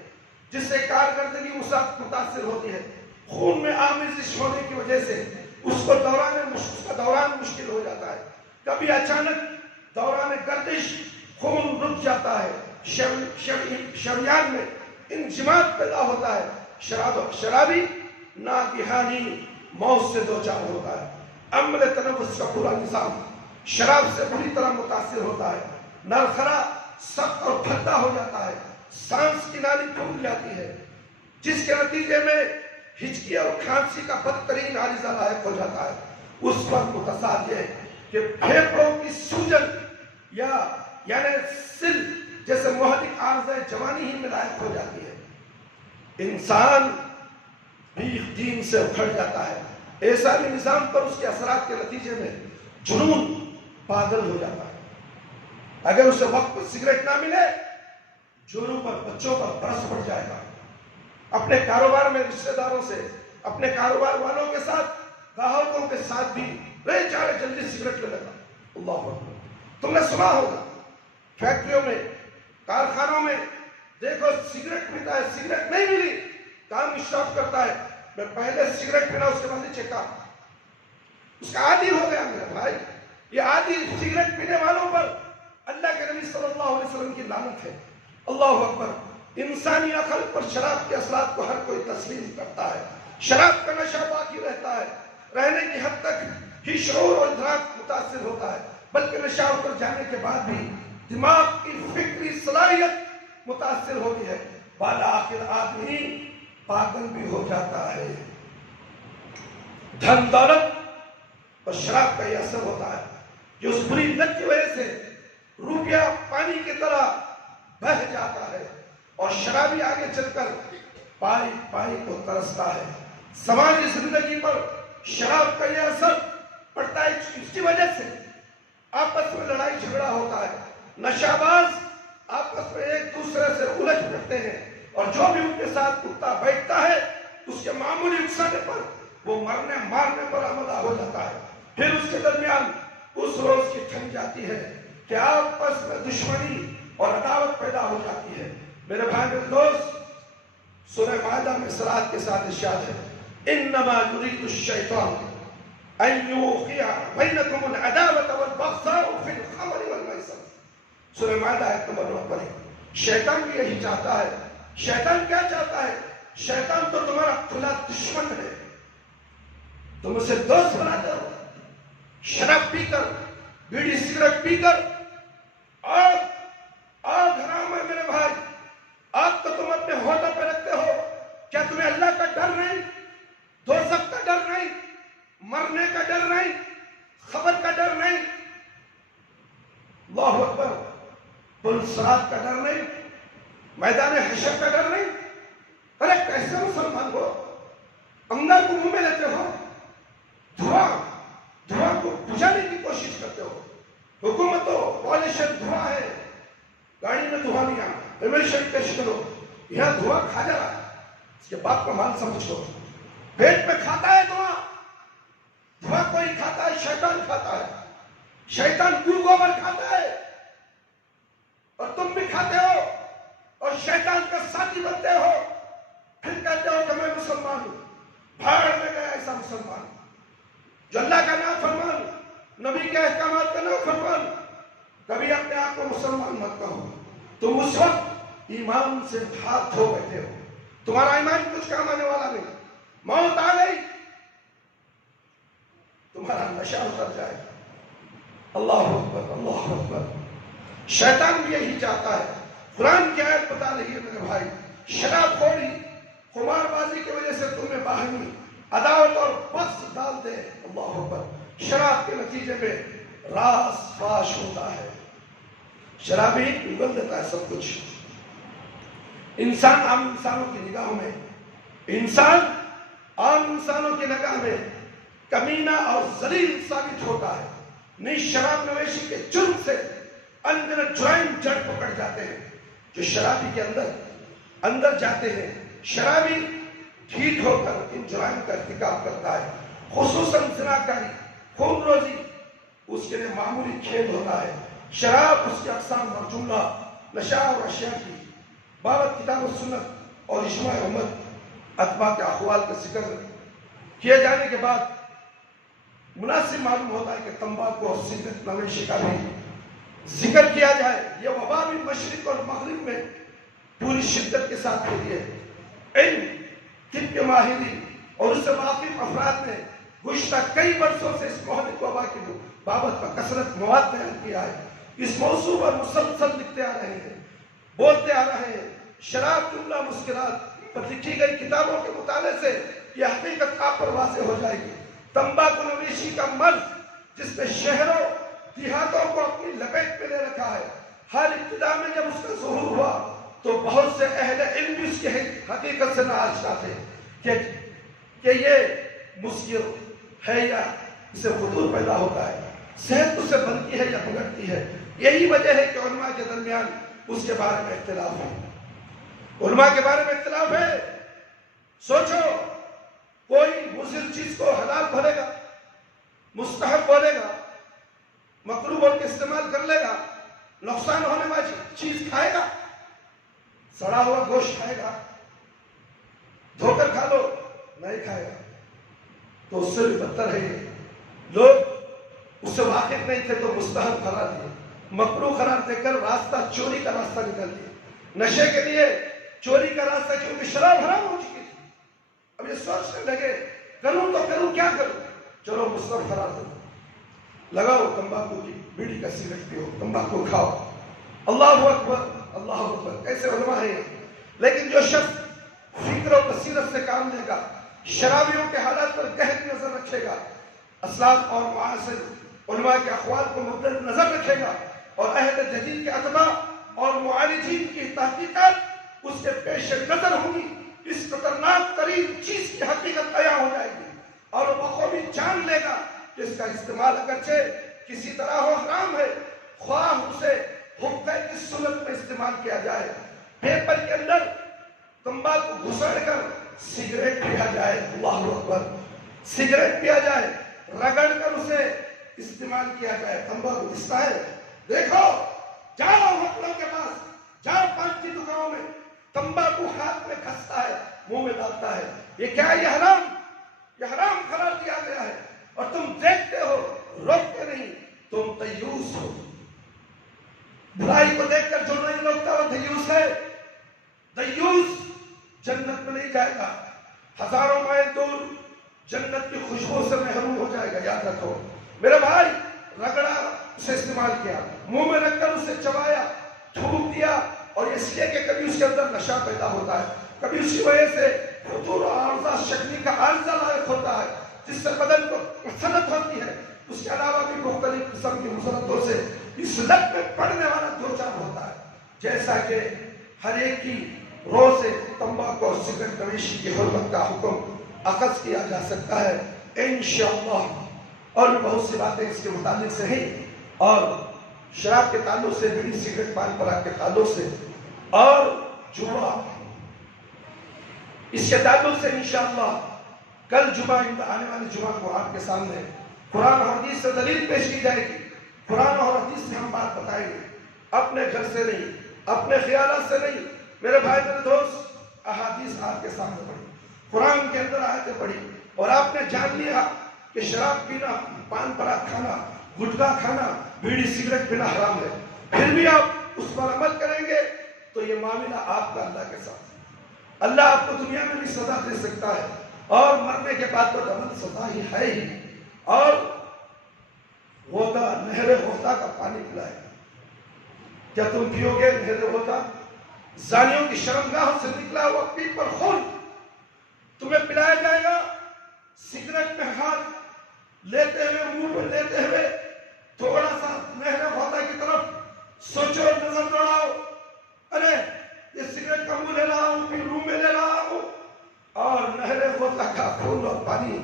جس سے کارکردگی متاثر ہوتی ہے۔ خون میں آمیزش ہونے کی وجہ سے اس کا دوران مشکل ہو جاتا ہے۔ کبھی اچانک دوران گردش خون رک جاتا ہے، شریان میں انجماد پیدا ہوتا ہے، شرابی ناگہانی موت سے دوچار ہوتا ہے۔ عمل تنفس کا پورا نظام شراب سے بری طرح متاثر ہوتا ہے، نرخرا سخت اور بھدا ہو جاتا ہے، سانس کی نالی پھول جاتی ہے، جس کے نتیجے میں ہچکی اور کھانسی کا بدترین عارضہ لاحق ہو جاتا ہے۔ اس وقت متصاد یہ کہ پھیپھڑوں کی سوجن یعنی سل جیسے مہلک عارضہ جوانی ہی میں لاحق ہو جاتی ہے۔ انسان بھی دین سے اکھڑ جاتا ہے۔ اعصابی نظام پر اس کے اثرات کے نتیجے میں جنون پاگل ہو جاتا ہے۔ اگر اسے وقت پر سگریٹ نہ ملے، جوروں پر بچوں پر برس پڑ جائے گا۔ اپنے کاروبار میں رشتہ داروں سے، اپنے کاروبار والوں کے ساتھ، گاہکوں کے ساتھ بھی رہے چارے جلدی سگریٹ لے لگا۔ اللہ اکبر۔ تم نے سنا ہوگا فیکٹریوں میں، کارخانوں میں دیکھو سگریٹ پیتا ہے، سگریٹ نہیں ملی کام اسٹاپ کرتا ہے، میں پہلے سگریٹ پینا اس کے بعد چیکا۔ اس کا عادی ہو گیا میرا بھائی۔ یہ عادی سگریٹ پینے والوں پر اللہ کے نبی صلی اللہ علیہ وسلم کی لعنت ہے۔ اللہ اکبر۔ انسانی عقل پر شراب کے اثرات کو ہر کوئی تسلیم کرتا ہے۔ شراب کا نشہ باقی رہتا ہے، رہنے کی حد تک ہی شعور اور ادراک متاثر ہوتا ہے، بلکہ نشہ اتر جانے کے بعد بھی دماغ کی فکری صلاحیت متاثر ہوتی ہے، بالآخر آدمی پاگل بھی ہو جاتا ہے۔ دھن دولت اور شراب کا یہ اثر ہوتا ہے کہ اس بری لت کی وجہ سے روپیہ پانی کی طرح بہہ جاتا ہے، اور شرابی آگے چل کر پائی کو ترستا ہے۔ سماجی زندگی پر شراب کا یہ اثر پڑتا ہے، اس کی وجہ سے آپس میں لڑائی جھگڑا ہوتا ہے، نشہ باز آپس میں ایک دوسرے سے الجھ پڑتے ہیں، اور جو بھی ان کے ساتھ اٹھتا بیٹھتا ہے اس کے معمولی اکسانے پر وہ مرنے مارنے پر آمادہ ہو جاتا ہے۔ پھر اس کے درمیان اس روز کی ٹھن جاتی ہے کہ آپس میں دشمنی اور عداوت پیدا ہو جاتی ہے۔ میرے بھائی میرے دوست، سورہ مائدہ میں صراحت کے ساتھ ارشاد ہے، انما یرید الشیطان ان یوقع بینکم العداوۃ والبغضاء فی الخمر والمیسر۔ سورہ مائدہ آیت نمبر 9 پڑھیں۔ شیطان بھی یہی چاہتا ہے۔ شیطان کیا چاہتا ہے؟ شیطان تو تمہارا کھلا دشمن ہے، تم اسے دوست بناتے ہو۔ شراب پی کر، بیڑی سگریٹ پی کر آگ حرام ہے میرے بھائی۔ آگ تو تم اپنے ہونٹوں پہ رکھتے ہو، کیا تمہیں اللہ کا ڈر نہیں؟ دوزخ کا ڈر نہیں؟ مرنے کا ڈر نہیں؟ خبر کا ڈر نہیں؟ اللہ اکبر۔ پلسرات کا ڈر نہیں؟ میدان حشر کا ڈر نہیں؟ ارے کیسے مسلمان ہو؟ انگار کو منہ میں لیتے ہو، دھواں کو بجھانے کی کوشش کرتے ہو۔ حکومت تو پالیشن دھواں ہے، گاڑی میں دھواں نہیں آ، ایمیشن ٹیسٹ کرو، یہاں دھواں کھا جا رہا ہے، اس کے باپ کا مال سمجھو۔ پیٹ میں کھاتا ہے دھواں کوئی کھاتا ہے، شیطان کھاتا ہے۔ شیطان گو گوبر کھاتا ہے اور تم بھی کھاتے ہو اور شیطان کا ساتھی بنتے ہو، پھر کہتے ہو کہ میں مسلمان ہوں۔ بھاڑ میں گیا ایسا مسلمان جو اللہ کا نام فرمان، نبی کے احکامات کا نام فرمان۔ کبھی اپنے آپ کو مسلمان مت کہو، تم اس وقت ایمان سے ہاتھ دھو بیٹھے ہو، تمہارا ایمان کچھ کام آنے والا نہیں۔ موت آ گئی، تمہارا نشہ اتر جائے۔ اللہ اکبر، اللہ اکبر۔ شیطان بھی یہی چاہتا ہے۔ قرآن کی آیت بتا رہی ہے میرے بھائی، شراب خوری، خمار بازی کی وجہ سے تمہیں باہمی عداوت اور بغض ڈال دے۔ اللہ اکبر۔ شراب کے نتیجے میں راز فاش ہوتا ہے، شرابی اگل دیتا ہے سب کچھ. انسان عام انسانوں کی نگاہوں میں کمینہ اور ذلیل ثابت ہوتا ہے. نہیں شراب نوشی کے جرم سے اندر جرائم جڑ پکڑ جاتے ہیں. جو شرابی کے اندر جاتے ہیں، شرابی ٹھیک ہو کر ان جرائم کا ارتکاب کرتا ہے. خصوصاً زناکاری، خون روزی اس کے لیے معمولی کھیل ہوتا ہے. شراب اس کی اقسام اور جملہ نشہ اور اشیاء کی بابت کتاب و سنت اور اجماع امت اتباع کے اقوال کا ذکر کیے جانے کے بعد مناسب معلوم ہوتا ہے کہ تمباکو اور سگریٹ نوشی کا بھی ذکر کیا جائے. یہ وبا بھی مشرق اور مغرب میں پوری شدت کے ساتھ پھیلی ہے. ان طب کے ماہرین اور اس سے واقف افراد نے گزشتہ کئی برسوں سے اس مہلک وبا کی بابت پر کثرت مواد تیار کیا ہے. اس موضوع پر مسلسل لکھتے آ رہے ہیں، بولتے آ رہے ہیں. شراب جملہ مشکلات پر لکھی گئی کتابوں کے مطالعے سے یہ حقیقت آپ پر واضح ہو جائے گی. تمباکو نوشی کا مرض جس نے شہروں دیہاتوں کو اپنی لپیٹ میں لے رکھا ہے. ہر ابتدا میں جب اس کا ظہور ہوا تو بہت سے اہل علم بھی اس کی حقیقت سے ناآشنا تھے کہ یہ مسکر ہے یا اسے فطور پیدا ہوتا ہے، صحت اس سے بنتی ہے یا بگڑتی ہے. یہی وجہ ہے کہ علماء کے درمیان اس کے بارے میں اختلاف ہے. علماء کے بارے میں اختلاف ہے. سوچو، کوئی مضر چیز کو حلال بولے گا، مستحب بولے گا، مکروہ بول کے استعمال کر لے گا، نقصان ہونے والی چیز کھائے گا، سڑا ہوا گوشت کھائے گا، دھو کر کھا لو، نہیں کھائے گا. تو اس سے بھی بدتر ہے. لوگ اس سے واقف نہیں تھے تو مستحب قرار دیے، مکروہ قرار دے کر راستہ چوری کا راستہ نکل دیا. نشے کے لیے چوری کا راستہ، کیونکہ شراب حرام ہو چکی تھی. اب یہ سوچنے لگے کروں تو کروں کیا کروں، چلو مستحب قرار دو، لگاؤ تمباکو کی بیڑی کا سگریٹ پیو، تمباکو کھاؤ. اللہ اکبر، اللہ اکبر. ایسے علماء ہیں. لیکن جو شخص فکر و بصیرت سے کام لے گا، شرابیوں کے حالات پر گہری نظر رکھے گا، اسلاف اور معاصر علماء کے اقوال کو مد نظر رکھے گا اور اہل جدید کے اتباع اور معالجین کی تحقیقات اس کے پیش نظر ہوں گی، اس خطرناک ترین چیز کی حقیقت عیاں ہو جائے گی اور وہ بخوبی جان لے گا کہ اس کا استعمال اگرچہ کسی طرح ہو حرام ہے، خواہ اسے حقہ کی صورت میں استعمال کیا جائے، پیپر کے اندر تمباکو گھسڑ کر سگریٹ پیا جائے، اللہ اکبر، سگریٹ پیا جائے، رگڑ کر اسے استعمال کیا جائے. تمباکو دستا ہے. دیکھو، جاؤ ہوٹلوں کے پاس، جاؤ پان کی دکانوں میں، تمباکو ہاتھ میں کھستا ہے، منہ میں ڈالتا ہے. یہ کیا ہے؟ یہ حرام قرار دیا گیا ہے اور تم دیکھتے ہو، روکتے نہیں. تم دیوس ہو. برائی کو دیکھ کر جو نہیں روکتا وہ دیوس ہے. دیوس جنت میں نہیں جائے گا، ہزاروں مائل دور جنت کی خوشبو سے محروم ہو جائے گا. یاد رکھو میرے بھائی. رگڑا، اسے استعمال کیا، منہ میں رکھ کر اسے چبایا، تھوک دیا، اور اس لیے کہ کبھی اس کے اندر نشہ پیدا ہوتا ہے، کبھی اسی وجہ سے فطور و عارضہ شکنی کا عارضہ لاحق ہوتا ہے جس سے بدن کو مسرت ہوتی ہے. اس کے علاوہ بھی مختلف قسم کی مسرتوں سے اس لت میں پڑنے والا دوچار ہوتا ہے. جیسا کہ ہر ایک کی روح سے تمباکو اور سگریٹ نوشی کی حرمت کا حکم اخذ کیا جا سکتا ہے انشاءاللہ. اور بھی بہت سی باتیں اس کے متعلق سے ہیں، اور شراب کے تعلق سے، بیڑی سگریٹ پان پراگ کے تعلق سے، اور جمعہ اس کے تعلق سے انشاءاللہ کل جمعہ، آنے والے جمعہ کو آپ کے سامنے قرآن اور حدیث سے دلیل پیش کی جائے گی. قرآن اور حدیث سے ہم بات بتائیں گے، اپنے گھر سے نہیں، اپنے خیالات سے نہیں. میرے بھائی میرے دوست، احادیث آپ کے سامنے پڑھی، قرآن کے اندر آیتیں پڑھی، اور آپ نے جان لیا کہ شراب پینا، پان پراگ کھانا، گٹکا کھانا، بیڑی سگریٹ پینا حرام ہے. پھر بھی آپ اس پر عمل کریں گے تو یہ معاملہ آپ کا اللہ کے ساتھ. اللہ آپ کو دنیا میں بھی سزا دے سکتا ہے، اور مرنے کے بعد تو ڈبل سزا ہی ہے ہی. اور غوطہ، نہر غوطہ کا پانی پلائے، کیا تم پیو گے نہر غوطہ؟ زانیوں کی شرمگاہوں سے نکلا ہوا پیپ پر خون تمہیں پلایا جائے گا. سگریٹ میں ہاتھ لیتے ہوئے، منہ میں لیتے ہوئے تھوڑا سا نہر غوطہ کی طرف سوچو، زندہ کا خون اور پانی،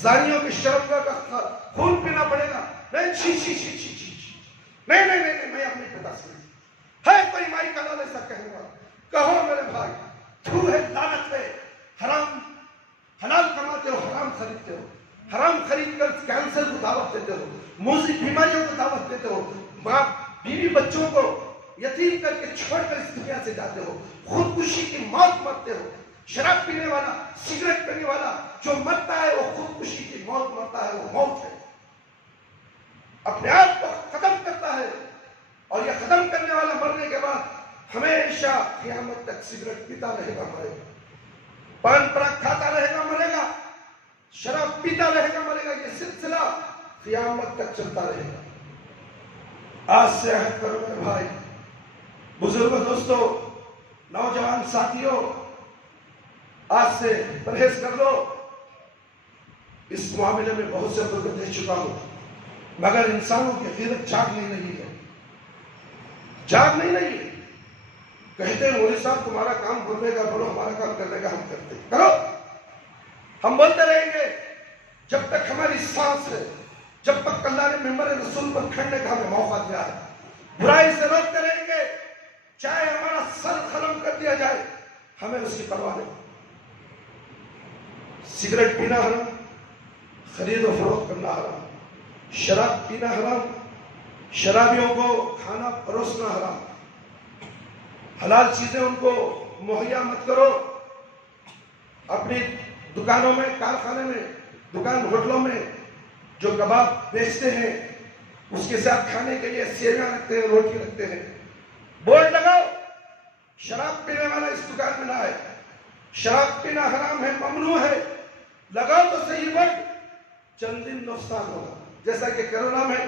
زانیوں کے شرمگاہ کا خون پینا پڑے گا؟ نہیں، چھی چھی چھی چھی چھی، نہیں نہیں نہیں، میں اپنی پتا سے ہے کوئی مائی کا لال ایسا کہنے والا؟ کہو میرے بھائی، تو ہے، لعنت ہے، حرام حلال کماتے ہو، حرام خریدتے ہو، حرام خرید کر کینسر کو دعوت دیتے ہو، موذی بیماریوں کو دعوت دیتے ہو، باپ بیوی بچوں کو یتیم کر کے چھوڑ کر اس دنیا سے جاتے ہو، خودکشی کی موت مرتے ہو۔ شراب پینے والا، سگریٹ پینے والا جو مرتا ہے وہ خودکشی کی موت مرتا ہے، وہ موت ہے، اپنے آپ کو ختم کرتا ہے۔ اور یہ ختم کرنے والا مرنے کے بعد ہمیشہ قیامت تک سگریٹ پیتا رہے گا، مرے گا، پان پراگ کھاتا رہے گا، مرے گا، شراب پیتا رہے گا، مرے گا۔ یہ سلسلہ قیامت تک چلتا رہے گا۔ آج سے عہد کرو میرے بھائی، بزرگوں، دوستوں، نوجوان ساتھیوں، آج سے پرہیز کر لو۔ اس معاملے میں بہت سے لوگ دیکھ چکا ہوں، مگر انسانوں کی غیرت جاگ نہیں رہی ہے، جاگ نہیں رہی ہے۔ کہتے ہیں مولوی صاحب تمہارا کام بولنے کا، بولو، ہمارا کام کرنے کا، ہم کرتے کرو، ہم بولتے رہیں گے جب تک ہماری سانس ہے، جب تک اللہ نے ممبر رسول پر کھڑنے کا ہمیں موقع دیا ہے۔ برائی سے روکتے رہیں گے، چاہے ہمارا سر قلم کر دیا جائے، ہمیں اس کی پرواہ نہیں۔ سگریٹ پینا حرام، خرید و فروخت کرنا حرام، شراب پینا حرام، شرابیوں کو کھانا پروسنا حرام، حلال چیزیں ان کو مہیا مت کرو۔ اپنی دکانوں میں، کارخانے میں، دکان ہوٹلوں میں جو کباب بیچتے ہیں اس کے ساتھ کھانے کے لیے سیویاں رکھتے ہیں، روٹی رکھتے ہیں، بورڈ لگاؤ شراب پینے والا اس دکان میں نہ آئے، شراب پینا حرام ہے، ممنوع ہے، لگاؤ تو صحیح بورڈ۔ چند دن نقصان ہوگا، جیسا کہ کرونا میں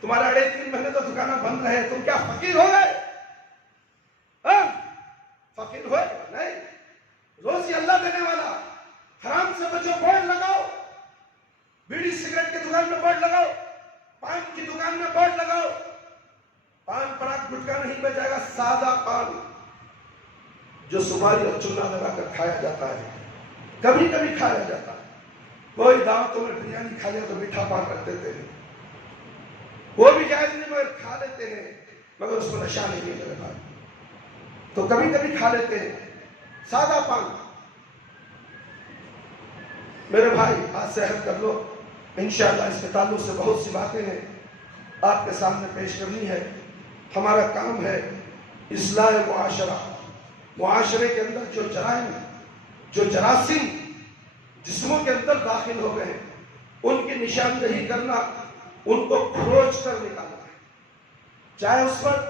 تمہارا 3.5 مہینے تو دکانیں بند رہے، تم کیا فقیر ہو گئے؟ فقیر ہوئے؟ نہیں، روزی اللہ دینے والا۔ حرام سے بچو، بورڈ لگاؤ، بیڑی سگریٹ کی دکان میں بورڈ لگاؤ، پان کی دکان میں بورڈ لگاؤ۔ پان پراگ گٹکا نہیں بیچے گا، سادہ پان جو سپاری اور چنا لگا کر کھایا جاتا ہے، کبھی کبھی کھایا جاتا ہے۔ کوئی دعوتوں میں بریانی کھا لیا تو میٹھا پان رکھ دیتے ہیں، وہ بھی جائز نہیں مگر کھا لیتے ہیں، مگر اس میں نشہ نہیں ہے میرے بھائی، تو کبھی کبھی کھا لیتے ہیں سادہ پان۔ میرے بھائی آج سے عہد کر لو، انشاءاللہ اس کے تعلق سے بہت سی باتیں ہیں آپ کے سامنے پیش کرنی ہے۔ ہمارا کام ہے اصلاح معاشرہ، معاشرے کے اندر جو جرائم، جو جراثیم جسموں کے اندر داخل ہو گئے ان کی نشاندہی کرنا، ان کو کھروچ کر نکالنا ہے، چاہے اس پر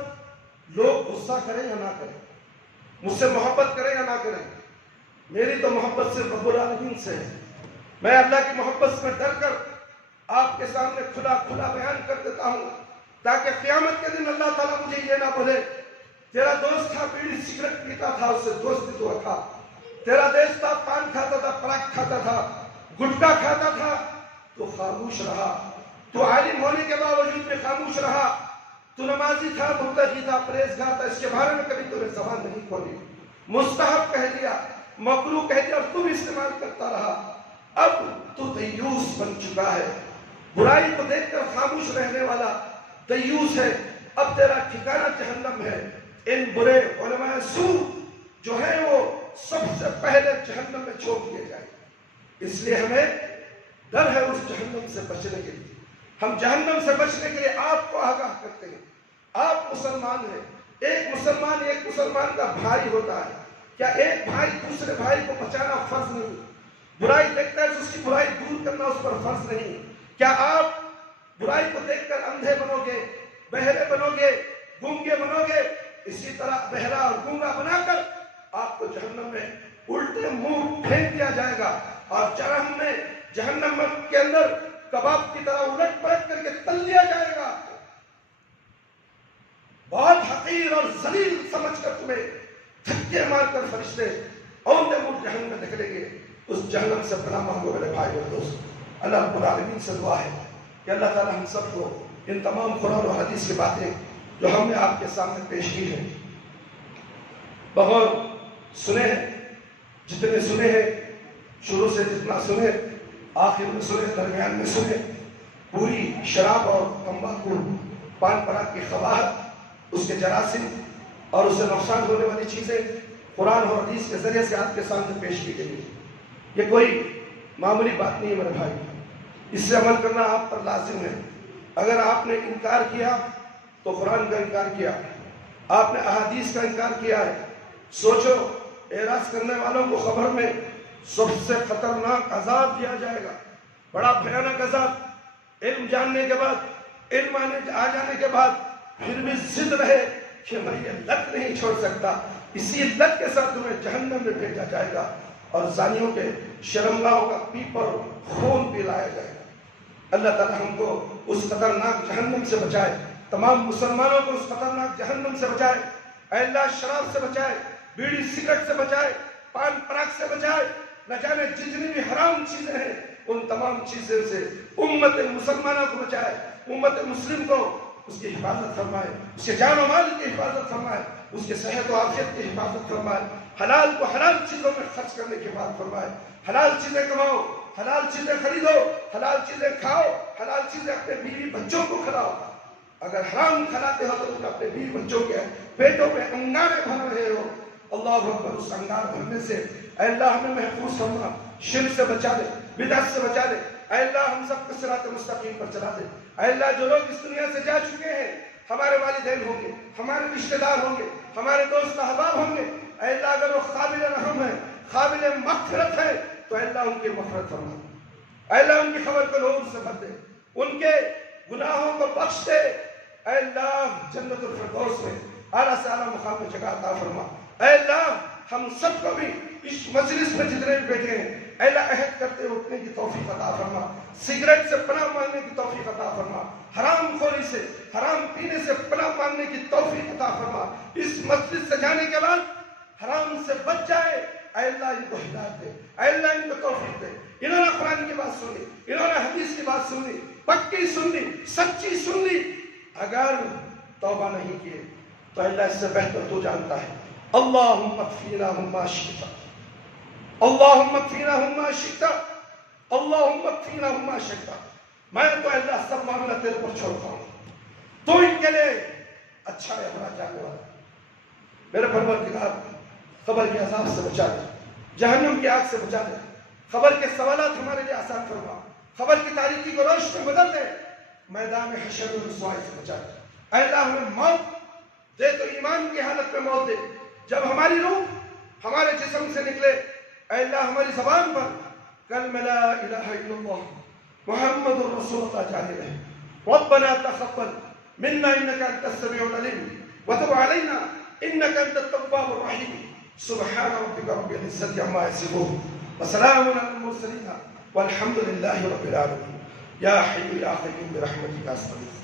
لوگ غصہ کریں یا نہ کریں، مجھ سے محبت کریں یا نہ کریں۔ میری تو محبت صرف رب العالمین سے ہے، میں اللہ کی محبت سے ڈر کر آپ کے سامنے کھلا کھلا بیان کر دیتا ہوں، تاکہ قیامت کے دن اللہ تعالیٰ مجھے یہ نہ بولے تیرا دوست تھا بیڑی سگریٹ پیتا تھا، اس سے دوستی تو رکھا، تیرا دوست تھا پان کھاتا تھا، پراگ کھاتا تھا، گٹکا کھاتا تھا، تو خاموش رہا، تو عالم ہونے کے باوجود میں خاموش رہا، تو نمازی تھا، متقی تھا، پرہیزگار تھا، اس کے بارے میں کبھی تمہیں زبان نہیں کھولی، مستحب کہہ دیا، مکروہ کہہ دیا اور تم استعمال کرتا رہا۔ اب تو دیوس بن چکا ہے، برائی کو دیکھ کر خاموش رہنے والا دیوس ہے، اب تیرا ٹھکانہ جہنم ہے۔ ان برے علماء سوء جو ہیں وہ سب سے پہلے جہنم میں چھوڑ دیے جائیں، اس لیے ہمیں ڈر ہے اس جہنم سے بچنے کے لیے۔ ہم جہنم سے بچنے کے لیے آپ کو آگاہ کرتے ہیں، آپ مسلمان ہیں، ایک مسلمان کا بھائی ہوتا ہے، کیا ایک بھائی دوسرے بھائی کو بچانا فرض نہیں؟ برائی دیکھتا ہے تو اس کی برائی دور کرنا اس پر فرض نہیں؟ کیا آپ برائی کو دیکھ کر اندھے بنو گے، بہرے بنو گے، گونگے بنو گے؟ اسی طرح بہرا اور گونگا بنا کر آپ کو جہنم میں الٹے منہ پھینک دیا جائے گا، اور جہنم کے اندر کباب کی طرح الٹ پلٹ کر کے تل دیا جائے گا۔ بہت حقیر اور ذلیل سمجھ کر تمہیں دھکے مار کر فرشتے اوندے منہ جہنم میں دھکیلیں گے۔ اس جہنم سے پناہ مانگو میرے بھائی اور دوست۔ اللہ رب العالمین سے دعا ہے کہ اللہ تعالی ہم سب کو ان تمام قرآن و حدیث کی باتیں جو ہم نے آپ کے سامنے پیش کی ہیں، بہت سنے ہیں، جتنے سنے ہیں شروع سے جتنا سنے، آخر میں سنے، درمیان میں سنے، پوری شراب اور تمباکو، پان پراگ کی قباحت، اس کے جراثیم اور اس سے نقصان ہونے والی چیزیں قرآن اور حدیث کے ذریعے سے آپ کے سامنے پیش کی گئی۔ یہ کوئی معمولی بات نہیں ہے میرے بھائی، اس سے عمل کرنا آپ پر لازم ہے۔ اگر آپ نے انکار کیا تو قرآن کا انکار کیا، آپ نے احادیث کا انکار کیا ہے۔ سوچو، اعراض کرنے والوں کو خبر میں سب سے خطرناک عذاب دیا جائے گا، بڑا بھیانک عذاب۔ علم جاننے کے بعد، علم آ جانے کے بعد پھر بھی ضد رہے کہ میں یہ لت نہیں چھوڑ سکتا، اسی لت کے ساتھ تمہیں جہنم میں بھیجا جائے گا اور زانیوں کے شرمگاہوں کا پیپر خون پلایا جائے گا۔ اللہ تعالی ہم کو اس خطرناک جہنم سے بچائے، تمام مسلمانوں کو اس خطرناک جہنم سے بچائے۔ اے اللہ شراب سے بچائے، بیڑی سگریٹ سے بچائے، پان پراگ سے بچائے، نہ جانے جتنی بھی حرام چیزیں ہیں ان تمام چیزوں سے امت مسلمانوں کو بچائے، امت مسلم کو اس کی حفاظت فرمائے، اس کے جان و مال کی حفاظت فرمائے، اس کے صحت و عافیت کی حفاظت فرمائے، حلال کو حلال چیزوں میں خرچ کرنے کی حفاظت فرمائے، حلال چیزیں کماؤ، حلال چیزیں خریدو، حلال چیزیں کھاؤ، حلال چیزیں اپنے بیوی بچوں کو کھلاؤ۔ اگر حرام کھلاتے ہو تو تم اپنے بیوی بچوں کے پیٹوں میں انگارے بھر رہے ہو۔ اللہ اکبر، اس انگار بھرنے سے اے اللہ ہمیں محفوظ فرما، شرک سے بچا دے، بدعت سے بچا دے۔ اے اللہ ہم سب کو صراط مستقیم پر چلا دے۔ اے اللہ جو لوگ اس دنیا سے جا چکے ہیں، ہمارے والدین ہوں گے، ہمارے رشتہ دار ہوں گے، ہمارے دوست احباب ہوں گے، اے اللہ اگر وہ قابل رحم ہے، قابل مغفرت ہے تو اے اللہ ان کی مغفرت فرما، اے اللہ ان کی خبر کو نور سے بھر دے، ان کے گناہوں کو بخش دے۔ اے اللہ جنت الفردوس میں اعلیٰ سے اعلیٰ مقام میں جگہ عطا فرما۔ اے اللہ ہم سب کو بھی اس مجلس میں جتنے بھی بیٹھے ہیں اے اللہ عہد کرتے اٹھنے کی توفیق عطا فرما، سگریٹ سے پناہ مانگنے کی توفیق عطا فرما، حرام خوری سے، حرام پینے سے پناہ مانگنے کی توفیق عطا فرما۔ اس مجلس سے جانے کے بعد حرام سے بچ جائے، اے اللہ ان کو ہدایت دے، اے اللہ ان کو توفیق دے۔ انہوں نے قرآن کی بات سنی، انہوں نے حدیث کی بات سنی، پکی سنی، سچی سنی، اگر توبہ نہیں کیے تو اللہ اس سے بہتر تو جانتا ہے۔ اللہم اکفیناہم ما شئت، اللہم اکفیناہم ما شئت، اللہم اکفیناہم ما شئت۔ میں تو اللہ سب معاملہ تیرے پر چھوڑتا ہوں، تو ان کے لئے اچھا ہے برا جانے والا۔ میرے پروردگار قبر کے عذاب سے بچا دے، جہنم کی آگ سے بچا دے، قبر کے سوالات ہمارے لئے آسان فرما، قبر کی تاریکی کو روشن میں بدل دے، میدان حشر و رسوائی سے بچا دے۔ اے اللہ ہمیں موت دے تو ایمان کی حالت میں موت دے، جب ہماری روح ہمارے جسم سے نکلے اے اللہ ہماری زبان پر کلمہ لا الہ الا اللہ محمد رسول اللہ جاری رہے۔ ربنا تقبل منا انك انت السميع العليم وتب علينا انك انت التواب الرحيم۔ سبحان ربك رب العزة عما يصفون وسلام على المرسلين والحمد لله رب العالمين۔ يا حي يا قيوم برحمتك استغيث۔